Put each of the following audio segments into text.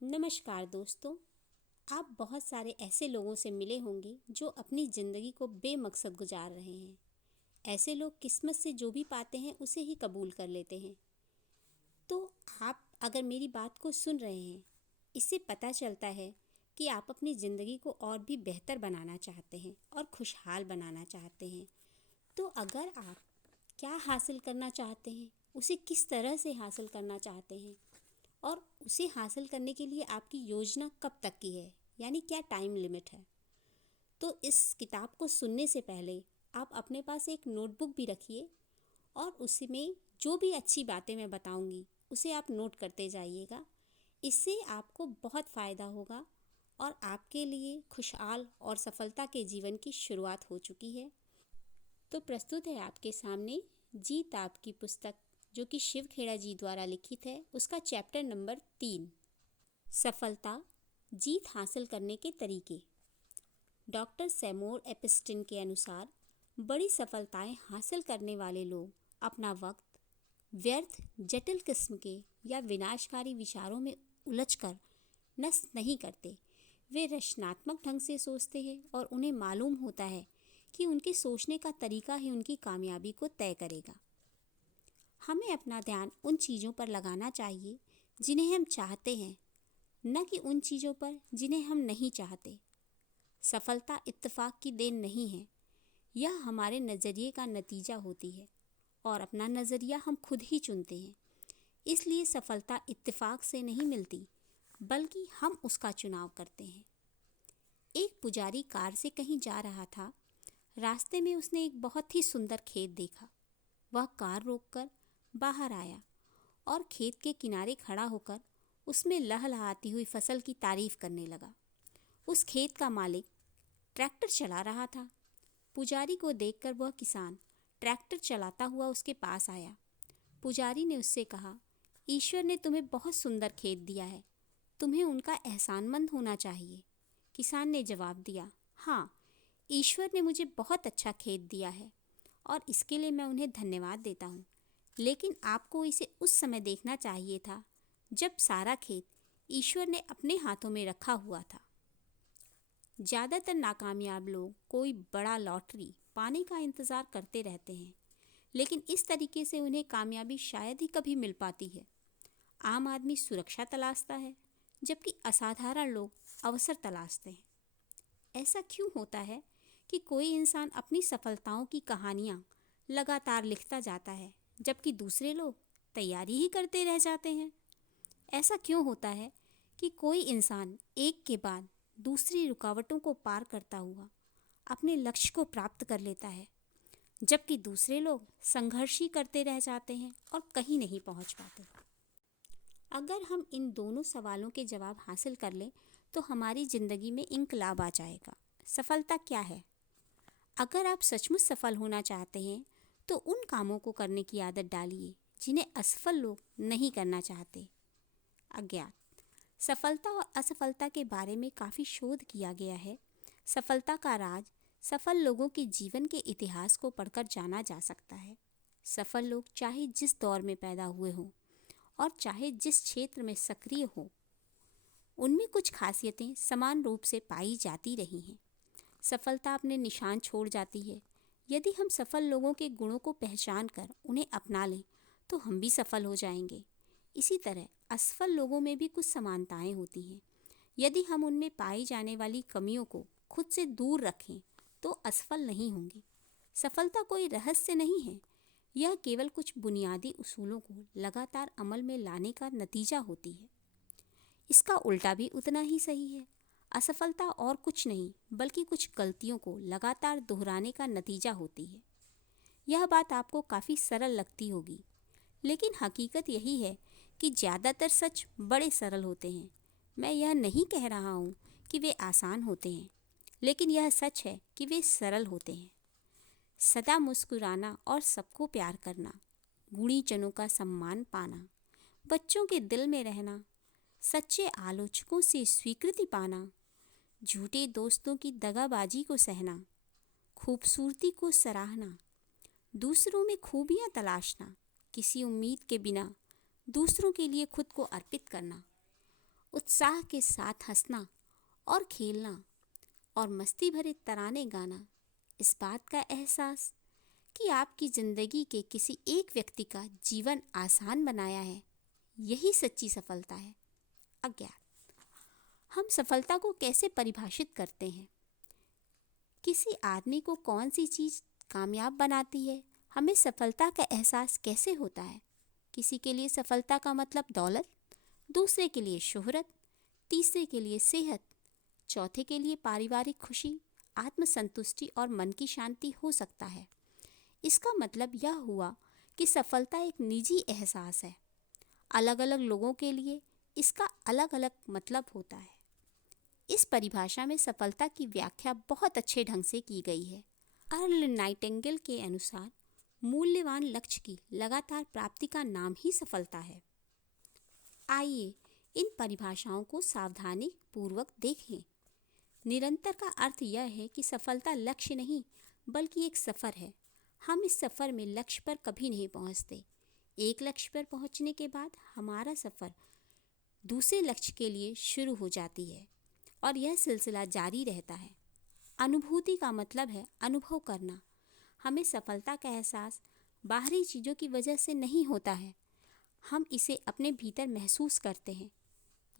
नमस्कार दोस्तों। आप बहुत सारे ऐसे लोगों से मिले होंगे जो अपनी ज़िंदगी को बेमकसद गुजार रहे हैं। ऐसे लोग किस्मत से जो भी पाते हैं उसे ही कबूल कर लेते हैं। तो आप अगर मेरी बात को सुन रहे हैं, इससे पता चलता है कि आप अपनी ज़िंदगी को और भी बेहतर बनाना चाहते हैं और खुशहाल बनाना चाहते हैं। तो अगर आप क्या हासिल करना चाहते हैं, उसे किस तरह से हासिल करना चाहते हैं और उसे हासिल करने के लिए आपकी योजना कब तक की है, यानी क्या टाइम लिमिट है। तो इस किताब को सुनने से पहले आप अपने पास एक नोटबुक भी रखिए और उसमें जो भी अच्छी बातें मैं बताऊंगी उसे आप नोट करते जाइएगा। इससे आपको बहुत फ़ायदा होगा और आपके लिए खुशहाल और सफलता के जीवन की शुरुआत हो चुकी है। तो प्रस्तुत है आपके सामने जीत आपकी पुस्तक, जो कि शिव खेड़ा जी द्वारा लिखित है। उसका चैप्टर नंबर 3, सफलता, जीत हासिल करने के तरीके। डॉक्टर सैमुअल एप्स्टीन के अनुसार बड़ी सफलताएं हासिल करने वाले लोग अपना वक्त व्यर्थ, जटिल किस्म के या विनाशकारी विचारों में उलझकर नष्ट नहीं करते। वे रचनात्मक ढंग से सोचते हैं और उन्हें मालूम होता है कि उनके सोचने का तरीका ही उनकी कामयाबी को तय करेगा। हमें अपना ध्यान उन चीज़ों पर लगाना चाहिए जिन्हें हम चाहते हैं, न कि उन चीज़ों पर जिन्हें हम नहीं चाहते। सफलता इत्तेफाक की देन नहीं है, यह हमारे नज़रिए का नतीजा होती है और अपना नज़रिया हम खुद ही चुनते हैं। इसलिए सफलता इत्तेफाक से नहीं मिलती, बल्कि हम उसका चुनाव करते हैं। एक पुजारी कार से कहीं जा रहा था। रास्ते में उसने एक बहुत ही सुंदर खेत देखा। वह कार रोककर बाहर आया और खेत के किनारे खड़ा होकर उसमें लहलहाती हुई फसल की तारीफ करने लगा। उस खेत का मालिक ट्रैक्टर चला रहा था। पुजारी को देखकर वह किसान ट्रैक्टर चलाता हुआ उसके पास आया। पुजारी ने उससे कहा, ईश्वर ने तुम्हें बहुत सुंदर खेत दिया है, तुम्हें उनका एहसानमंद होना चाहिए। किसान ने जवाब दिया, हाँ, ईश्वर ने मुझे बहुत अच्छा खेत दिया है और इसके लिए मैं उन्हें धन्यवाद देता हूँ। लेकिन आपको इसे उस समय देखना चाहिए था जब सारा खेत ईश्वर ने अपने हाथों में रखा हुआ था। ज़्यादातर नाकामयाब लोग कोई बड़ा लॉटरी पाने का इंतज़ार करते रहते हैं, लेकिन इस तरीके से उन्हें कामयाबी शायद ही कभी मिल पाती है। आम आदमी सुरक्षा तलाशता है, जबकि असाधारण लोग अवसर तलाशते हैं। ऐसा क्यों होता है कि कोई इंसान अपनी सफलताओं की कहानियाँ लगातार लिखता जाता है, जबकि दूसरे लोग तैयारी ही करते रह जाते हैं? ऐसा क्यों होता है कि कोई इंसान एक के बाद दूसरी रुकावटों को पार करता हुआ अपने लक्ष्य को प्राप्त कर लेता है, जबकि दूसरे लोग संघर्ष ही करते रह जाते हैं और कहीं नहीं पहुंच पाते? अगर हम इन दोनों सवालों के जवाब हासिल कर लें तो हमारी ज़िंदगी में इंकलाब आ जाएगा। सफलता क्या है? अगर आप सचमुच सफल होना चाहते हैं तो उन कामों को करने की आदत डालिए जिन्हें असफल लोग नहीं करना चाहते। अज्ञात। सफलता और असफलता के बारे में काफ़ी शोध किया गया है। सफलता का राज सफल लोगों के जीवन के इतिहास को पढ़कर जाना जा सकता है। सफल लोग चाहे जिस दौर में पैदा हुए हों और चाहे जिस क्षेत्र में सक्रिय हों, उनमें कुछ खासियतें समान रूप से पाई जाती रही हैं। सफलता अपने निशान छोड़ जाती है। यदि हम सफल लोगों के गुणों को पहचान कर उन्हें अपना लें तो हम भी सफल हो जाएंगे। इसी तरह असफल लोगों में भी कुछ समानताएं होती हैं। यदि हम उनमें पाई जाने वाली कमियों को खुद से दूर रखें तो असफल नहीं होंगे। सफलता कोई रहस्य नहीं है, यह केवल कुछ बुनियादी उसूलों को लगातार अमल में लाने का नतीजा होती है। इसका उल्टा भी उतना ही सही है। असफलता और कुछ नहीं बल्कि कुछ गलतियों को लगातार दोहराने का नतीजा होती है। यह बात आपको काफ़ी सरल लगती होगी, लेकिन हकीकत यही है कि ज़्यादातर सच बड़े सरल होते हैं। मैं यह नहीं कह रहा हूँ कि वे आसान होते हैं, लेकिन यह सच है कि वे सरल होते हैं। सदा मुस्कुराना और सबको प्यार करना, गुणीजनों का सम्मान पाना, बच्चों के दिल में रहना, सच्चे आलोचकों से स्वीकृति पाना, झूठे दोस्तों की दगाबाजी को सहना, खूबसूरती को सराहना, दूसरों में खूबियाँ तलाशना, किसी उम्मीद के बिना दूसरों के लिए खुद को अर्पित करना उत्साह के साथ हंसना और खेलना और मस्ती भरे तराने गाना, इस बात का एहसास कि आपकी ज़िंदगी के किसी एक व्यक्ति का जीवन आसान बनाया है, यही सच्ची सफलता है। अज्ञात। हम सफलता को कैसे परिभाषित करते हैं? किसी आदमी को कौन सी चीज़ कामयाब बनाती है? हमें सफलता का एहसास कैसे होता है? किसी के लिए सफलता का मतलब दौलत, दूसरे के लिए शोहरत, तीसरे के लिए सेहत, चौथे के लिए पारिवारिक खुशी, आत्मसंतुष्टि और मन की शांति हो सकता है। इसका मतलब यह हुआ कि सफलता एक निजी एहसास है। अलग अलग लोगों के लिए इसका अलग अलग मतलब होता है। इस परिभाषा में सफलता की व्याख्या बहुत अच्छे ढंग से की गई है। अर्ल नाइटिंगेल के अनुसार मूल्यवान लक्ष्य की लगातार प्राप्ति का नाम ही सफलता है। आइए इन परिभाषाओं को सावधानी पूर्वक देखें। निरंतर का अर्थ यह है कि सफलता लक्ष्य नहीं बल्कि एक सफ़र है। हम इस सफ़र में लक्ष्य पर कभी नहीं पहुंचते। एक लक्ष्य पर पहुंचने के बाद हमारा सफ़र दूसरे लक्ष्य के लिए शुरू हो जाती है और यह सिलसिला जारी रहता है। अनुभूति का मतलब है अनुभव करना। हमें सफलता का एहसास बाहरी चीज़ों की वजह से नहीं होता है, हम इसे अपने भीतर महसूस करते हैं।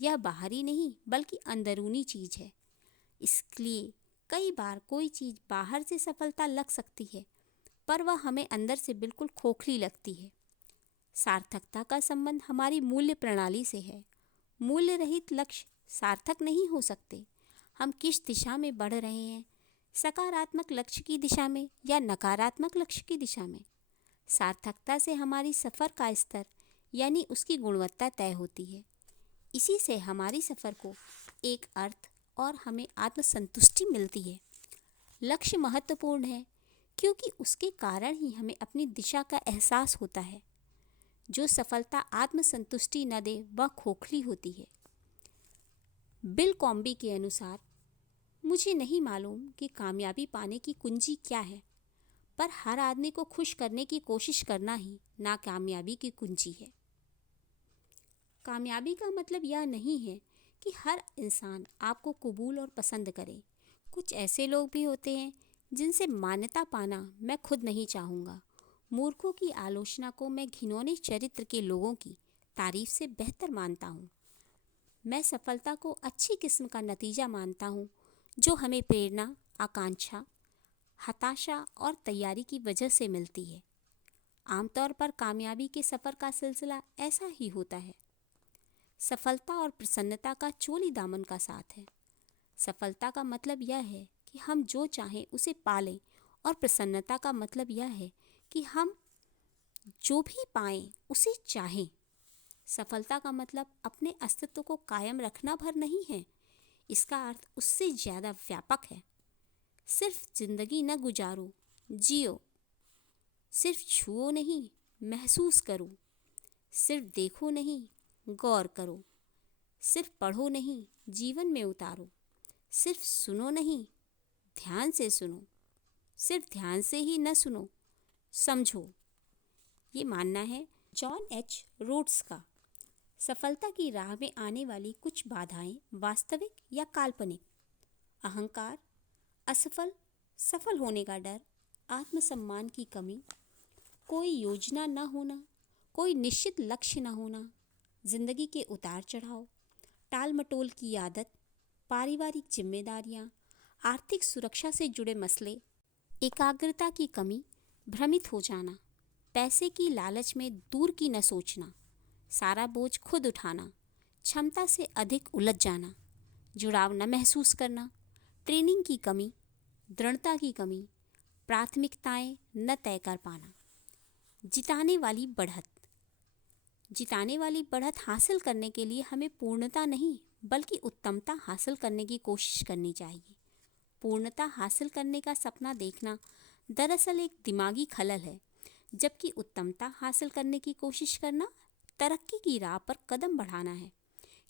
यह बाहरी नहीं बल्कि अंदरूनी चीज़ है। इसलिए कई बार कोई चीज़ बाहर से सफलता लग सकती है पर वह हमें अंदर से बिल्कुल खोखली लगती है। सार्थकता का संबंध हमारी मूल्य प्रणाली से है। मूल्य रहित लक्ष्य सार्थक नहीं हो सकते। हम किस दिशा में बढ़ रहे हैं, सकारात्मक लक्ष्य की दिशा में या नकारात्मक लक्ष्य की दिशा में? सार्थकता से हमारी सफ़र का स्तर यानी उसकी गुणवत्ता तय होती है। इसी से हमारी सफ़र को एक अर्थ और हमें आत्मसंतुष्टि मिलती है। लक्ष्य महत्वपूर्ण है क्योंकि उसके कारण ही हमें अपनी दिशा का एहसास होता है। जो सफलता आत्मसंतुष्टि न दे वह खोखली होती है। बिल कॉम्बी के अनुसार, मुझे नहीं मालूम कि कामयाबी पाने की कुंजी क्या है, पर हर आदमी को खुश करने की कोशिश करना ही नाकामयाबी की कुंजी है। कामयाबी का मतलब यह नहीं है कि हर इंसान आपको कबूल और पसंद करे। कुछ ऐसे लोग भी होते हैं जिनसे मान्यता पाना मैं खुद नहीं चाहूँगा। मूर्खों की आलोचना को मैं घिनौने चरित्र के लोगों की तारीफ से बेहतर मानता हूँ। मैं सफलता को अच्छी किस्म का नतीजा मानता हूँ जो हमें प्रेरणा, आकांक्षा, हताशा और तैयारी की वजह से मिलती है। आमतौर पर कामयाबी के सफ़र का सिलसिला ऐसा ही होता है। सफलता और प्रसन्नता का चोली दामन का साथ है। सफलता का मतलब यह है कि हम जो चाहें उसे पालें और प्रसन्नता का मतलब यह है कि हम जो भी पाएं उसे चाहें। सफलता का मतलब अपने अस्तित्व को कायम रखना भर नहीं है, इसका अर्थ उससे ज़्यादा व्यापक है। सिर्फ जिंदगी न गुजारो, जियो। सिर्फ छुओ नहीं, महसूस करो। सिर्फ देखो नहीं, गौर करो। सिर्फ पढ़ो नहीं, जीवन में उतारो। सिर्फ सुनो नहीं, ध्यान से सुनो। सिर्फ ध्यान से ही न सुनो, समझो। ये मानना है जॉन एच रोड्स का। सफलता की राह में आने वाली कुछ बाधाएं वास्तविक या काल्पनिक: अहंकार, असफल, सफल होने का डर, आत्मसम्मान की कमी, कोई योजना न होना, कोई निश्चित लक्ष्य न होना, जिंदगी के उतार चढ़ाव, टाल मटोल की आदत, पारिवारिक जिम्मेदारियां, आर्थिक सुरक्षा से जुड़े मसले, एकाग्रता की कमी, भ्रमित हो जाना, पैसे की लालच में दूर की न सोचना, सारा बोझ खुद उठाना, क्षमता से अधिक उलझ जाना, जुड़ाव न महसूस करना, ट्रेनिंग की कमी, दृढ़ता की कमी, प्राथमिकताएं न तय कर पाना। जिताने वाली बढ़त। जिताने वाली बढ़त हासिल करने के लिए हमें पूर्णता नहीं बल्कि उत्तमता हासिल करने की कोशिश करनी चाहिए। पूर्णता हासिल करने का सपना देखना दरअसल एक दिमागी खलल है, जबकि उत्तमता हासिल करने की कोशिश करना तरक्की की राह पर कदम बढ़ाना है,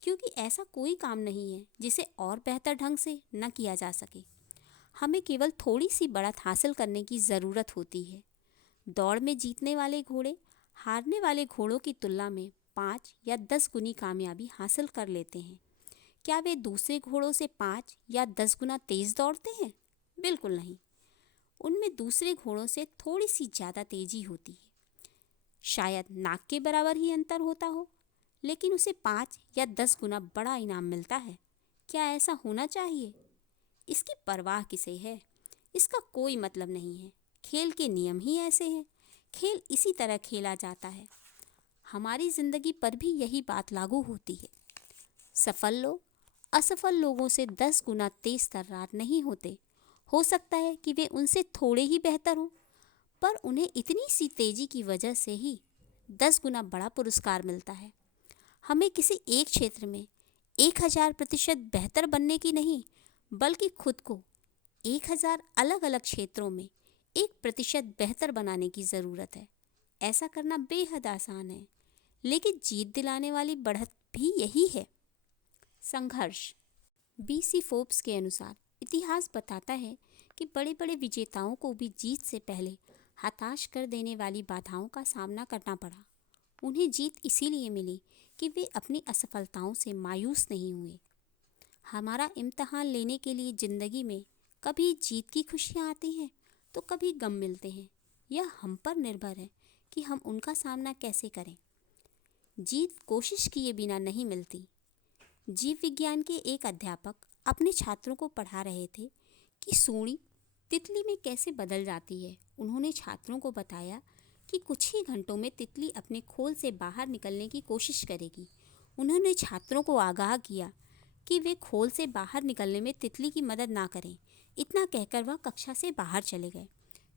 क्योंकि ऐसा कोई काम नहीं है जिसे और बेहतर ढंग से न किया जा सके। हमें केवल थोड़ी सी बढ़त हासिल करने की ज़रूरत होती है। दौड़ में जीतने वाले घोड़े हारने वाले घोड़ों की तुलना में 5 या 10 गुनी कामयाबी हासिल कर लेते हैं। क्या वे दूसरे घोड़ों से 5 या 10 गुना तेज दौड़ते हैं? बिल्कुल नहीं। उनमें दूसरे घोड़ों से थोड़ी सी ज़्यादा तेजी होती है। शायद नाक के बराबर ही अंतर होता हो, लेकिन उसे 5 या 10 गुना बड़ा इनाम मिलता है। क्या ऐसा होना चाहिए? इसकी परवाह किसे है? इसका कोई मतलब नहीं है। खेल के नियम ही ऐसे हैं। खेल इसी तरह खेला जाता है। हमारी ज़िंदगी पर भी यही बात लागू होती है। सफल लोग असफल लोगों से 10 गुना तेज तर्रार नहीं होते। हो सकता है कि वे उनसे थोड़े ही बेहतर हों, पर उन्हें इतनी सी तेजी की वजह से ही 10 गुना बड़ा पुरस्कार मिलता है। हमें किसी एक क्षेत्र में 1000% बेहतर बनने की नहीं, बल्कि खुद को 1000 अलग अलग क्षेत्रों में 1% बेहतर बनाने की ज़रूरत है। ऐसा करना बेहद आसान है, लेकिन जीत दिलाने वाली बढ़त भी यही है। संघर्ष। BC फोर्ब्स के अनुसार इतिहास बताता है कि बड़े बड़े विजेताओं को भी जीत से पहले हताश कर देने वाली बाधाओं का सामना करना पड़ा। उन्हें जीत इसीलिए मिली कि वे अपनी असफलताओं से मायूस नहीं हुए। हमारा इम्तिहान लेने के लिए ज़िंदगी में कभी जीत की खुशियाँ आती हैं तो कभी गम मिलते हैं। यह हम पर निर्भर है कि हम उनका सामना कैसे करें। जीत कोशिश किए बिना नहीं मिलती। जीव विज्ञान के एक अध्यापक अपने छात्रों को पढ़ा रहे थे कि सूंडी तितली में कैसे बदल जाती है। उन्होंने छात्रों को बताया कि कुछ ही घंटों में तितली अपने खोल से बाहर निकलने की कोशिश करेगी। उन्होंने छात्रों को आगाह किया कि वे खोल से बाहर निकलने में तितली की मदद ना करें। इतना कहकर वह कक्षा से बाहर चले गए।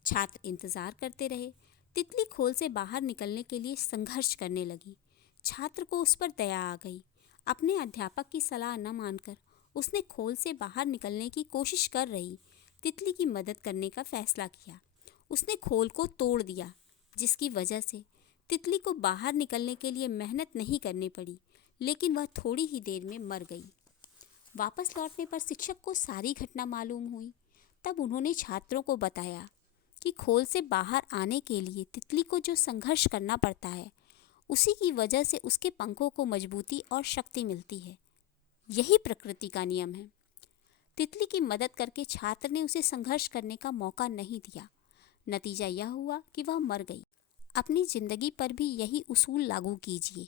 छात्र इंतज़ार करते रहे। तितली खोल से बाहर निकलने के लिए संघर्ष करने लगी। छात्र को उस पर दया आ गई। अपने अध्यापक की सलाह न मानकर उसने खोल से बाहर निकलने की कोशिश कर रही तितली की मदद करने का फैसला किया। उसने खोल को तोड़ दिया, जिसकी वजह से तितली को बाहर निकलने के लिए मेहनत नहीं करनी पड़ी, लेकिन वह थोड़ी ही देर में मर गई। वापस लौटने पर शिक्षक को सारी घटना मालूम हुई। तब उन्होंने छात्रों को बताया कि खोल से बाहर आने के लिए तितली को जो संघर्ष करना पड़ता है, उसी की वजह से उसके पंखों को मजबूती और शक्ति मिलती है। यही प्रकृति का नियम है। तितली की मदद करके छात्र ने उसे संघर्ष करने का मौका नहीं दिया। नतीजा यह हुआ कि वह मर गई। अपनी ज़िंदगी पर भी यही उसूल लागू कीजिए।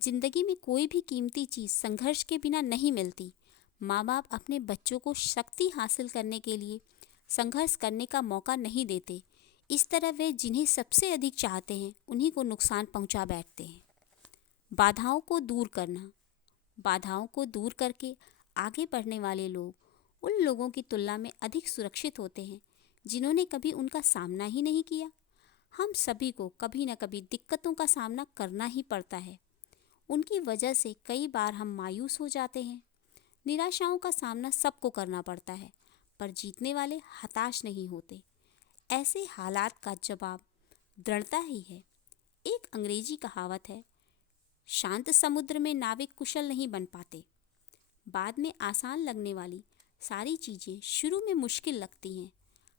ज़िंदगी में कोई भी कीमती चीज़ संघर्ष के बिना नहीं मिलती। माँ बाप अपने बच्चों को शक्ति हासिल करने के लिए संघर्ष करने का मौका नहीं देते। इस तरह वे जिन्हें सबसे अधिक चाहते हैं उन्हीं को नुकसान पहुंचा बैठते हैं। बाधाओं को दूर करना। बाधाओं को दूर करके आगे बढ़ने वाले लोग उन लोगों की तुलना में अधिक सुरक्षित होते हैं जिन्होंने कभी उनका सामना ही नहीं किया। हम सभी को कभी न कभी दिक्कतों का सामना करना ही पड़ता है। उनकी वजह से कई बार हम मायूस हो जाते हैं। निराशाओं का सामना सबको करना पड़ता है, पर जीतने वाले हताश नहीं होते। ऐसे हालात का जवाब दृढ़ता ही है। एक अंग्रेजी कहावत है, शांत समुद्र में नाविक कुशल नहीं बन पाते। बाद में आसान लगने वाली सारी चीज़ें शुरू में मुश्किल लगती हैं।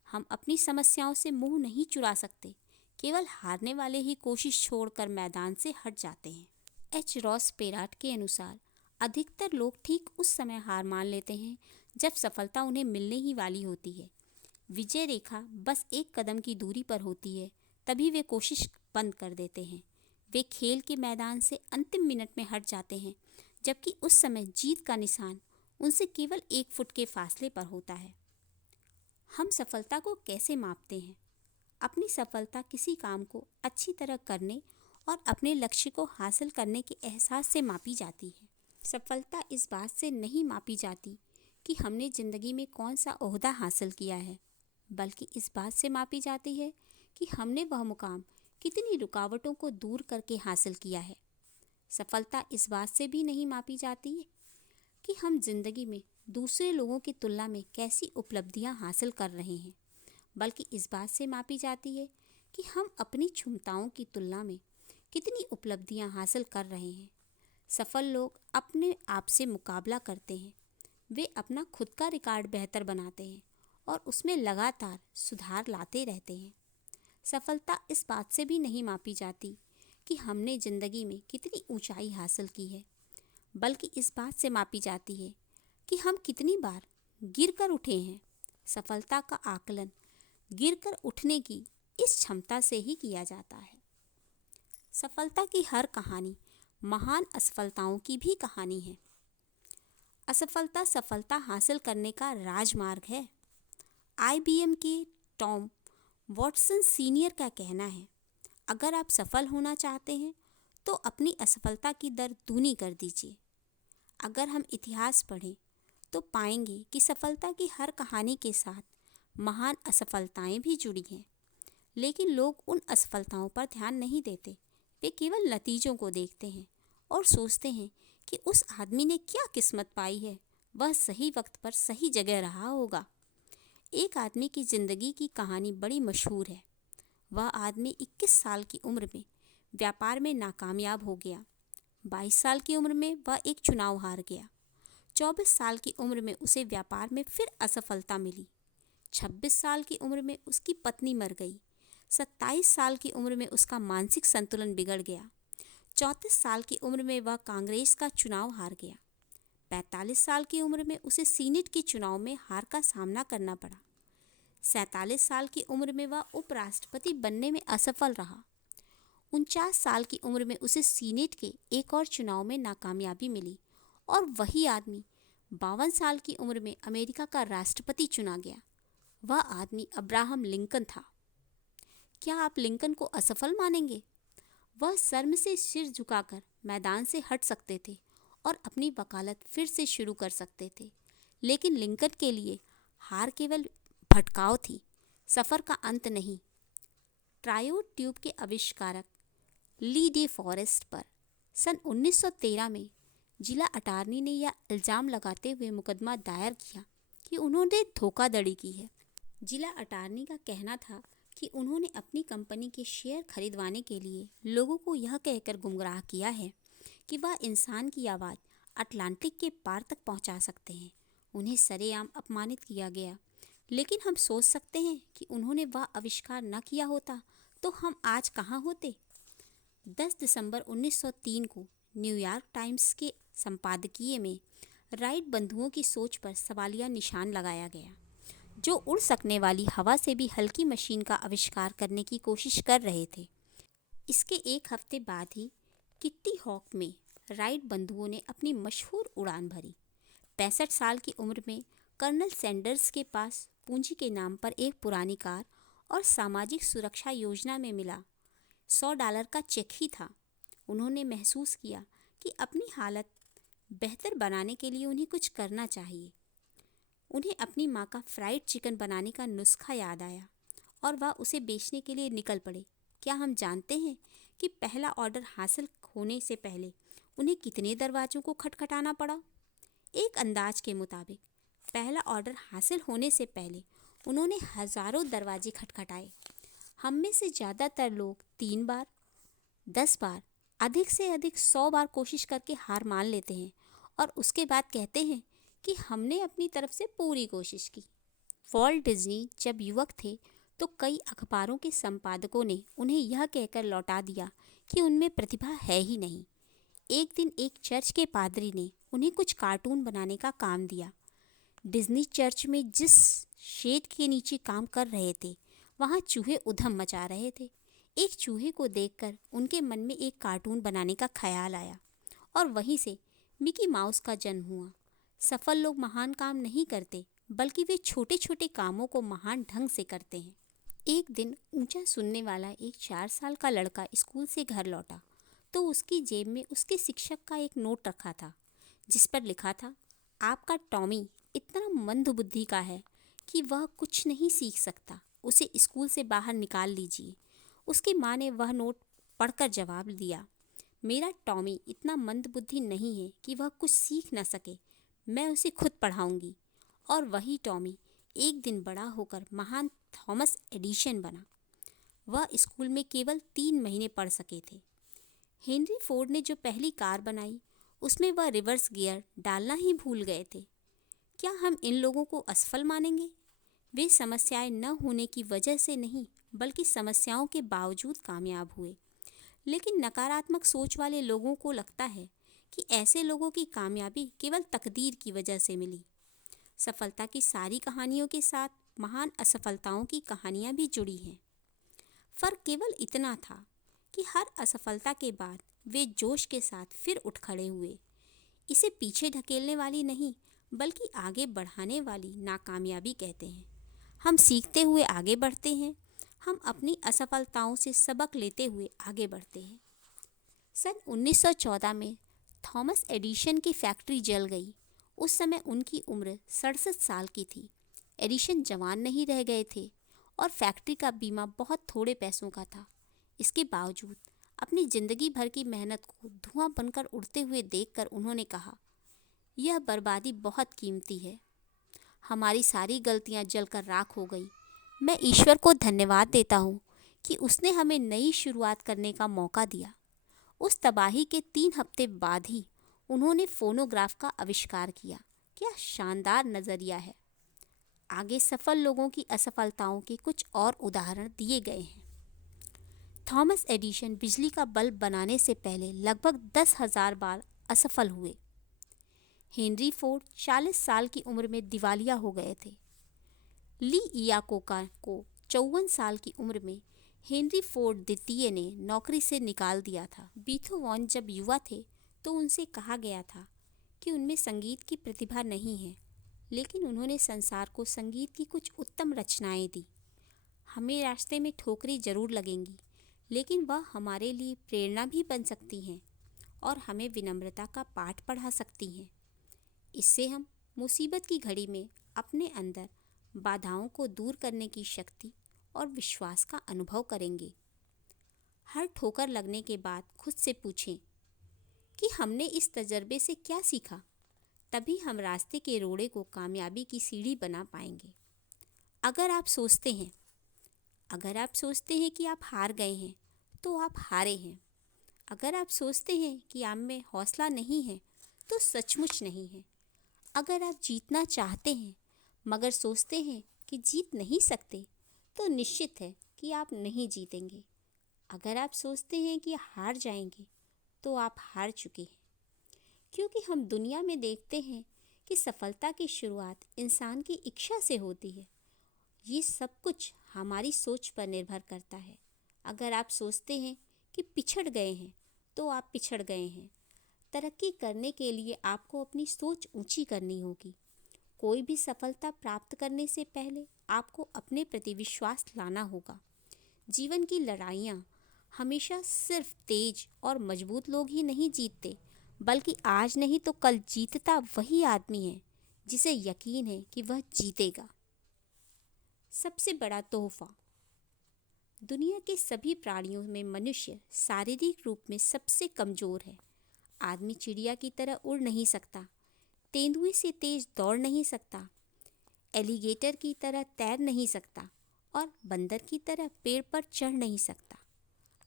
हम अपनी समस्याओं से मुंह नहीं चुरा सकते। केवल हारने वाले ही कोशिश छोड़कर मैदान से हट जाते हैं। एच रॉस पेराट के अनुसार अधिकतर लोग ठीक उस समय हार मान लेते हैं जब सफलता उन्हें मिलने ही वाली होती है। विजय रेखा बस एक कदम की दूरी पर होती है, तभी वे कोशिश बंद कर देते हैं। वे खेल के मैदान से अंतिम मिनट में हट जाते हैं, जबकि उस समय जीत का निशान उनसे केवल 1 फुट के फासले पर होता है। हम सफलता को कैसे मापते हैं? अपनी सफलता किसी काम को अच्छी तरह करने और अपने लक्ष्य को हासिल करने के एहसास से मापी जाती है। सफलता इस बात से नहीं मापी जाती कि हमने ज़िंदगी में कौन सा ओहदा हासिल किया है, बल्कि इस बात से मापी जाती है कि हमने वह मुकाम कितनी रुकावटों को दूर करके हासिल किया है। सफलता इस बात से भी नहीं मापी जाती है कि हम जिंदगी में दूसरे लोगों की तुलना में कैसी उपलब्धियां हासिल कर रहे हैं, बल्कि इस बात से मापी जाती है कि हम अपनी क्षमताओं की तुलना में कितनी उपलब्धियां हासिल कर रहे हैं। सफल लोग अपने आप से मुकाबला करते हैं। वे अपना खुद का रिकॉर्ड बेहतर बनाते हैं और उसमें लगातार सुधार लाते रहते हैं। सफलता इस बात से भी नहीं मापी जाती कि हमने ज़िंदगी में कितनी ऊंचाई हासिल की है, बल्कि इस बात से मापी जाती है कि हम कितनी बार गिरकर उठे हैं। सफलता का आकलन गिरकर उठने की इस क्षमता से ही किया जाता है। सफलता की हर कहानी महान असफलताओं की भी कहानी है। असफलता सफलता हासिल करने का राजमार्ग है। IBM के टॉम वॉटसन सीनियर का कहना है, अगर आप सफल होना चाहते हैं तो अपनी असफलता की दर दूनी कर दीजिए। अगर हम इतिहास पढ़ें तो पाएंगे कि सफलता की हर कहानी के साथ महान असफलताएं भी जुड़ी हैं, लेकिन लोग उन असफलताओं पर ध्यान नहीं देते। वे केवल नतीजों को देखते हैं और सोचते हैं कि उस आदमी ने क्या किस्मत पाई है, वह सही वक्त पर सही जगह रहा होगा। एक आदमी की ज़िंदगी की कहानी बड़ी मशहूर है। वह आदमी 21 साल की उम्र में व्यापार में नाकामयाब हो गया। 22 साल की उम्र में वह एक चुनाव हार गया। 24 साल की उम्र में उसे व्यापार में फिर असफलता मिली। 26 साल की उम्र में उसकी पत्नी मर गई। 27 साल की उम्र में उसका मानसिक संतुलन बिगड़ गया। 34 साल की उम्र में वह कांग्रेस का चुनाव हार गया। 45 साल की उम्र में उसे सीनेट के चुनाव में हार का सामना करना पड़ा। 47 साल की उम्र में वह उपराष्ट्रपति बनने में असफल रहा। 49 साल की उम्र में उसे सीनेट के एक और चुनाव में नाकामयाबी मिली और वही आदमी 52 साल की उम्र में अमेरिका का राष्ट्रपति चुना गया। वह आदमी अब्राहम लिंकन था। क्या आप लिंकन को असफल मानेंगे? वह शर्म से सिर झुकाकर मैदान से हट सकते थे और अपनी वकालत फिर से शुरू कर सकते थे, लेकिन लिंकन के लिए हार केवल भटकाव थी, सफ़र का अंत नहीं। ट्रायोड ट्यूब के आविष्कारक ली डे फॉरेस्ट पर सन 1913 में जिला अटारनी ने यह इल्ज़ाम लगाते हुए मुकदमा दायर किया कि उन्होंने धोखाधड़ी की है। जिला अटारनी का कहना था कि उन्होंने अपनी कंपनी के शेयर खरीदवाने के लिए लोगों को यह कहकर गुमराह किया है कि वह इंसान की आवाज़ अटलांटिक के पार तक पहुंचा सकते हैं। उन्हें सरेआम अपमानित किया गया, लेकिन हम सोच सकते हैं कि उन्होंने वह आविष्कार न किया होता तो हम आज कहाँ होते। 10 दिसंबर 1903 को न्यूयॉर्क टाइम्स के संपादकीय में राइट बंधुओं की सोच पर सवालिया निशान लगाया गया, जो उड़ सकने वाली हवा से भी हल्की मशीन का आविष्कार करने की कोशिश कर रहे थे। इसके एक हफ्ते बाद ही किट्टी हॉक में राइट बंधुओं ने अपनी मशहूर उड़ान भरी। 65 साल की उम्र में कर्नल सैंडर्स के पास पूंजी के नाम पर एक पुरानी कार और सामाजिक सुरक्षा योजना में मिला $100 का चेक ही था। उन्होंने महसूस किया कि अपनी हालत बेहतर बनाने के लिए उन्हें कुछ करना चाहिए। उन्हें अपनी माँ का फ्राइड चिकन बनाने का नुस्खा याद आया और वह उसे बेचने के लिए निकल पड़े। क्या हम जानते हैं कि पहला ऑर्डर हासिल होने से पहले उन्हें कितने दरवाज़ों को खटखटाना पड़ा? एक अंदाज के मुताबिक पहला ऑर्डर हासिल होने से पहले उन्होंने हज़ारों दरवाजे खटखटाए। हम में से ज़्यादातर लोग 3 बार, 10 बार, अधिक से अधिक 100 बार कोशिश करके हार मान लेते हैं और उसके बाद कहते हैं कि हमने अपनी तरफ से पूरी कोशिश की। वॉल्ट डिज्नी जब युवक थे तो कई अखबारों के संपादकों ने उन्हें यह कहकर लौटा दिया कि उनमें प्रतिभा है ही नहीं। एक दिन एक चर्च के पादरी ने उन्हें कुछ कार्टून बनाने का काम दिया। डिज्नी चर्च में जिस शेड के नीचे काम कर रहे थे वहाँ चूहे उधम मचा रहे थे। एक चूहे को देखकर उनके मन में एक कार्टून बनाने का ख्याल आया और वहीं से मिकी माउस का जन्म हुआ। सफल लोग महान काम नहीं करते, बल्कि वे छोटे छोटे कामों को महान ढंग से करते हैं। एक दिन ऊंचा सुनने वाला एक 4 साल का लड़का स्कूल से घर लौटा तो उसकी जेब में उसके शिक्षक का एक नोट रखा था, जिस पर लिखा था, आपका टॉमी इतना मंदबुद्धि का है कि वह कुछ नहीं सीख सकता, उसे स्कूल से बाहर निकाल लीजिए। उसकी माँ ने वह नोट पढ़कर जवाब दिया, मेरा टॉमी इतना मंदबुद्धि नहीं है कि वह कुछ सीख न सके, मैं उसे खुद पढ़ाऊंगी। और वही टॉमी एक दिन बड़ा होकर महान थॉमस एडिशन बना। वह स्कूल में केवल 3 महीने पढ़ सके थे। हेनरी फोर्ड ने जो पहली कार बनाई उसमें वह रिवर्स गियर डालना ही भूल गए थे। क्या हम इन लोगों को असफल मानेंगे? वे समस्याएं न होने की वजह से नहीं, बल्कि समस्याओं के बावजूद कामयाब हुए। लेकिन नकारात्मक सोच वाले लोगों को लगता है कि ऐसे लोगों की कामयाबी केवल तकदीर की वजह से मिली। सफलता की सारी कहानियों के साथ महान असफलताओं की कहानियाँ भी जुड़ी हैं। फ़र्क केवल इतना था कि हर असफलता के बाद वे जोश के साथ फिर उठ खड़े हुए। इसे पीछे ढकेलने वाली नहीं, बल्कि आगे बढ़ाने वाली नाकामयाबी कहते हैं। हम सीखते हुए आगे बढ़ते हैं, हम अपनी असफलताओं से सबक लेते हुए आगे बढ़ते हैं। सन 1914 में थॉमस एडिशन की फैक्ट्री जल गई। उस समय उनकी उम्र 67 साल की थी। एडिशन जवान नहीं रह गए थे और फैक्ट्री का बीमा बहुत थोड़े पैसों का था। इसके बावजूद अपनी ज़िंदगी भर की मेहनत को धुआं बनकर उड़ते हुए देखकर उन्होंने कहा, यह बर्बादी बहुत कीमती है। हमारी सारी गलतियां जलकर राख हो गई। मैं ईश्वर को धन्यवाद देता हूँ कि उसने हमें नई शुरुआत करने का मौका दिया। उस तबाही के 3 हफ्ते बाद ही उन्होंने फोनोग्राफ का आविष्कार किया। क्या शानदार नज़रिया है। आगे सफल लोगों की असफलताओं के कुछ और उदाहरण दिए गए हैं। थॉमस एडिशन बिजली का बल्ब बनाने से पहले लगभग 10,000 बार असफल हुए। हेनरी फोर्ड 40 साल की उम्र में दिवालिया हो गए थे। ली इयाकोका को 54 साल की उम्र में हेनरी फोर्ड द्वितीय ने नौकरी से निकाल दिया था। बीथोवन जब युवा थे तो उनसे कहा गया था कि उनमें संगीत की प्रतिभा नहीं है, लेकिन उन्होंने संसार को संगीत की कुछ उत्तम रचनाएं दी। हमें रास्ते में ठोकरें जरूर लगेंगी, लेकिन वह हमारे लिए प्रेरणा भी बन सकती हैं और हमें विनम्रता का पाठ पढ़ा सकती हैं। इससे हम मुसीबत की घड़ी में अपने अंदर बाधाओं को दूर करने की शक्ति और विश्वास का अनुभव करेंगे। हर ठोकर लगने के बाद खुद से पूछें कि हमने इस तजर्बे से क्या सीखा। तभी हम रास्ते के रोड़े को कामयाबी की सीढ़ी बना पाएंगे। अगर आप सोचते हैं कि आप हार गए हैं, तो आप हारे हैं। अगर आप सोचते हैं कि आप में हौसला नहीं है, तो सचमुच नहीं है। अगर आप जीतना चाहते हैं मगर सोचते हैं कि जीत नहीं सकते, तो निश्चित है कि आप नहीं जीतेंगे। अगर आप सोचते हैं कि हार जाएंगे, तो आप हार चुके हैं। क्योंकि हम दुनिया में देखते हैं कि सफलता की शुरुआत इंसान की इच्छा से होती है। ये सब कुछ हमारी सोच पर निर्भर करता है। अगर आप सोचते हैं कि पिछड़ गए हैं, तो आप पिछड़ गए हैं। तरक्की करने के लिए आपको अपनी सोच ऊंची करनी होगी। कोई भी सफलता प्राप्त करने से पहले आपको अपने प्रति विश्वास लाना होगा। जीवन की लड़ाइयाँ हमेशा सिर्फ तेज और मजबूत लोग ही नहीं जीतते, बल्कि आज नहीं तो कल जीतता वही आदमी है जिसे यकीन है कि वह जीतेगा। सबसे बड़ा तोहफा। दुनिया के सभी प्राणियों में मनुष्य शारीरिक रूप में सबसे कमज़ोर है। आदमी चिड़िया की तरह उड़ नहीं सकता, तेंदुए से तेज दौड़ नहीं सकता, एलिगेटर की तरह तैर नहीं सकता और बंदर की तरह पेड़ पर चढ़ नहीं सकता।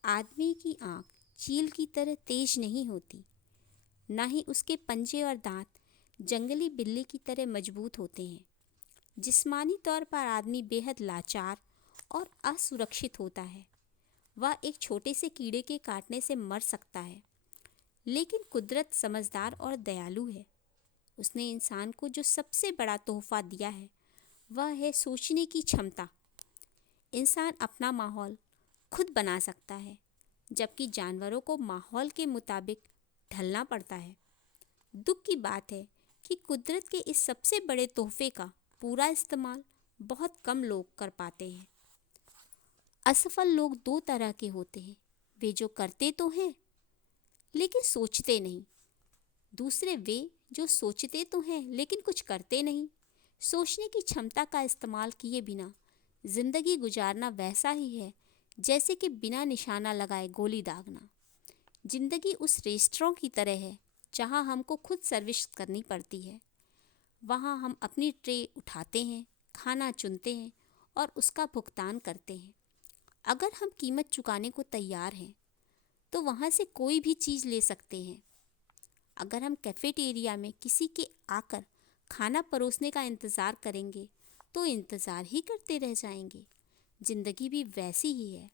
आदमी की आँख चील की तरह तेज नहीं होती, ना ही उसके पंजे और दांत जंगली बिल्ली की तरह मजबूत होते हैं। जिस्मानी तौर पर आदमी बेहद लाचार और असुरक्षित होता है। वह एक छोटे से कीड़े के काटने से मर सकता है, लेकिन कुदरत समझदार और दयालु है। उसने इंसान को जो सबसे बड़ा तोहफा दिया है, वह है सोचने की क्षमता। इंसान अपना माहौल खुद बना सकता है, जबकि जानवरों को माहौल के मुताबिक ढलना पड़ता है। दुख की बात है कि कुदरत के इस सबसे बड़े तोहफे का पूरा इस्तेमाल बहुत कम लोग कर पाते हैं। असफल लोग 2 तरह के होते हैं, वे जो करते तो हैं लेकिन सोचते नहीं। दूसरे वे जो सोचते तो हैं लेकिन कुछ करते नहीं। सोचने की क्षमता का इस्तेमाल किए बिना जिंदगी गुजारना वैसा ही है जैसे कि बिना निशाना लगाए गोली दागना। जिंदगी उस रेस्टोरेंट की तरह है जहां हमको खुद सर्विस करनी पड़ती है। वहां हम अपनी ट्रे उठाते हैं, खाना चुनते हैं और उसका भुगतान करते हैं। अगर हम कीमत चुकाने को तैयार हैं, तो वहां से कोई भी चीज़ ले सकते हैं। अगर हम कैफेटेरिया में किसी के आकर खाना परोसने का इंतज़ार करेंगे, तो इंतज़ार ही करते रह जाएंगे। ज़िंदगी भी वैसी ही है।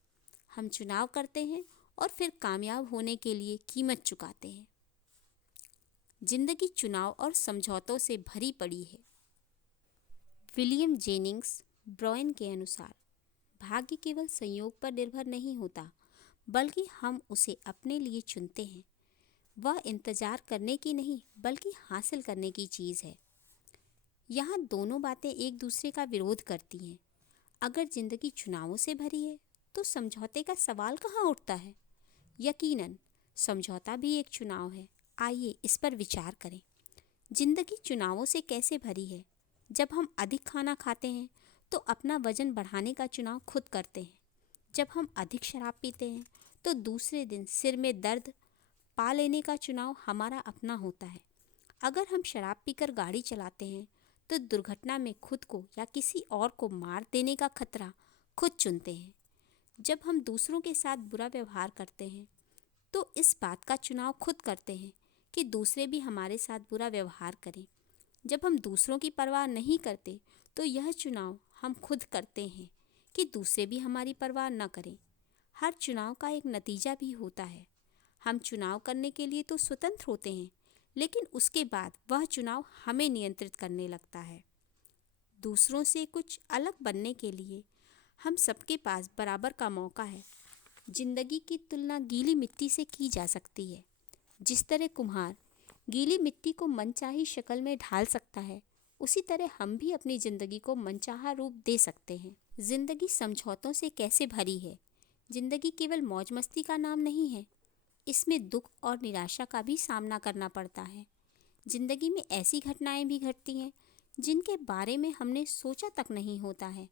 हम चुनाव करते हैं और फिर कामयाब होने के लिए कीमत चुकाते हैं। जिंदगी चुनाव और समझौतों से भरी पड़ी है। विलियम जेनिंग्स ब्रायन के अनुसार भाग्य केवल संयोग पर निर्भर नहीं होता, बल्कि हम उसे अपने लिए चुनते हैं। वह इंतजार करने की नहीं, बल्कि हासिल करने की चीज़ है। यहाँ दोनों बातें एक दूसरे का विरोध करती हैं। अगर जिंदगी चुनावों से भरी है तो समझौते का सवाल कहाँ उठता है? यकीनन समझौता भी एक चुनाव है। आइए इस पर विचार करें। जिंदगी चुनावों से कैसे भरी है? जब हम अधिक खाना खाते हैं तो अपना वजन बढ़ाने का चुनाव खुद करते हैं। जब हम अधिक शराब पीते हैं तो दूसरे दिन सिर में दर्द पा लेने का चुनाव हमारा अपना होता है। अगर हम शराब पीकर गाड़ी चलाते हैं तो दुर्घटना में खुद को या किसी और को मार देने का खतरा खुद चुनते हैं। जब हम दूसरों के साथ बुरा व्यवहार करते हैं तो इस बात का चुनाव खुद करते हैं कि दूसरे भी हमारे साथ बुरा व्यवहार करें। जब हम दूसरों की परवाह नहीं करते तो यह चुनाव हम खुद करते हैं कि दूसरे भी हमारी परवाह न करें। हर चुनाव का एक नतीजा भी होता है। हम चुनाव करने के लिए तो स्वतंत्र होते हैं, लेकिन उसके बाद वह चुनाव हमें नियंत्रित करने लगता है। दूसरों से कुछ अलग बनने के लिए हम सबके पास बराबर का मौका है। जिंदगी की तुलना गीली मिट्टी से की जा सकती है। जिस तरह कुम्हार गीली मिट्टी को मनचाही शक्ल में ढाल सकता है, उसी तरह हम भी अपनी जिंदगी को मनचाहा रूप दे सकते हैं। जिंदगी समझौतों से कैसे भरी है? जिंदगी केवल मौज मस्ती का नाम नहीं है। इसमें दुख और निराशा का भी सामना करना पड़ता है। जिंदगी में ऐसी घटनाएं भी घटती हैं जिनके बारे में हमने सोचा तक नहीं होता है।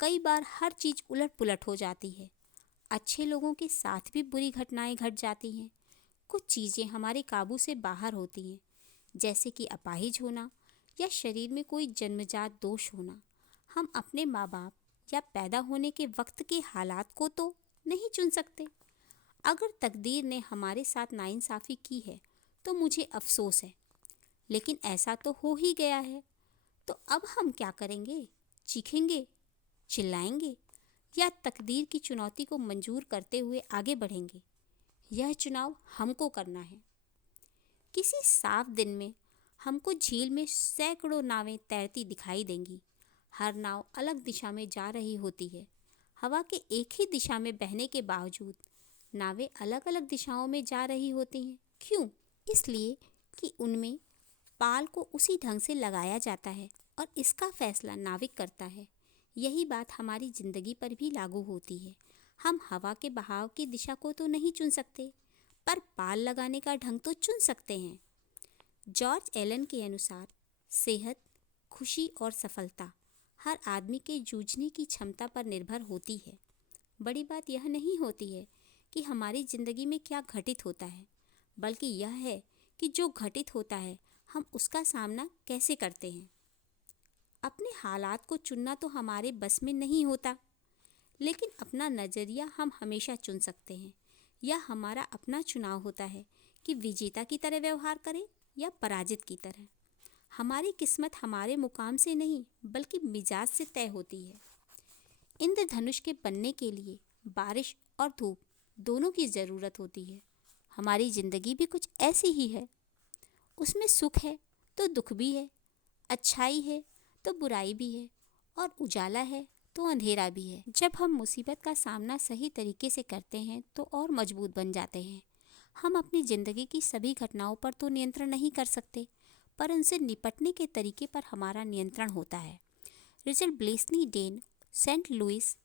कई बार हर चीज़ उलट पुलट हो जाती है। अच्छे लोगों के साथ भी बुरी घटनाएं घट जाती हैं। कुछ चीज़ें हमारे काबू से बाहर होती हैं, जैसे कि अपाहिज होना या शरीर में कोई जन्मजात दोष होना। हम अपने माँ बाप या पैदा होने के वक्त के हालात को तो नहीं चुन सकते। अगर तकदीर ने हमारे साथ नाइंसाफ़ी की है तो मुझे अफसोस है, लेकिन ऐसा तो हो ही गया है। तो अब हम क्या करेंगे? चीखेंगे, चिल्लाएंगे या तकदीर की चुनौती को मंजूर करते हुए आगे बढ़ेंगे? यह चुनाव हमको करना है। किसी साफ दिन में हमको झील में सैकड़ों नावें तैरती दिखाई देंगी। हर नाव अलग दिशा में जा रही होती है। हवा के एक ही दिशा में बहने के बावजूद नावें अलग अलग दिशाओं में जा रही होती हैं। क्यों? इसलिए कि उनमें पाल को उसी ढंग से लगाया जाता है और इसका फैसला नाविक करता है। यही बात हमारी ज़िंदगी पर भी लागू होती है। हम हवा के बहाव की दिशा को तो नहीं चुन सकते, पर पाल लगाने का ढंग तो चुन सकते हैं। जॉर्ज एलन के अनुसार सेहत, खुशी और सफलता हर आदमी के जूझने की क्षमता पर निर्भर होती है। बड़ी बात यह नहीं होती है कि हमारी ज़िंदगी में क्या घटित होता है, बल्कि यह है कि जो घटित होता है हम उसका सामना कैसे करते हैं। अपने हालात को चुनना तो हमारे बस में नहीं होता, लेकिन अपना नज़रिया हम हमेशा चुन सकते हैं। यह हमारा अपना चुनाव होता है कि विजेता की तरह व्यवहार करें या पराजित की तरह। हमारी किस्मत हमारे मुकाम से नहीं, बल्कि मिजाज से तय होती है। इंद्रधनुष के बनने के लिए बारिश और धूप दोनों की ज़रूरत होती है। हमारी ज़िंदगी भी कुछ ऐसी ही है। उसमें सुख है तो दुख भी है, अच्छाई है तो बुराई भी है, और उजाला है तो अंधेरा भी है। जब हम मुसीबत का सामना सही तरीके से करते हैं तो और मजबूत बन जाते हैं। हम अपनी ज़िंदगी की सभी घटनाओं पर तो नियंत्रण नहीं कर सकते, पर उनसे निपटने के तरीके पर हमारा नियंत्रण होता है। रिचर्ड ब्लेसली डेन सेंट लुइस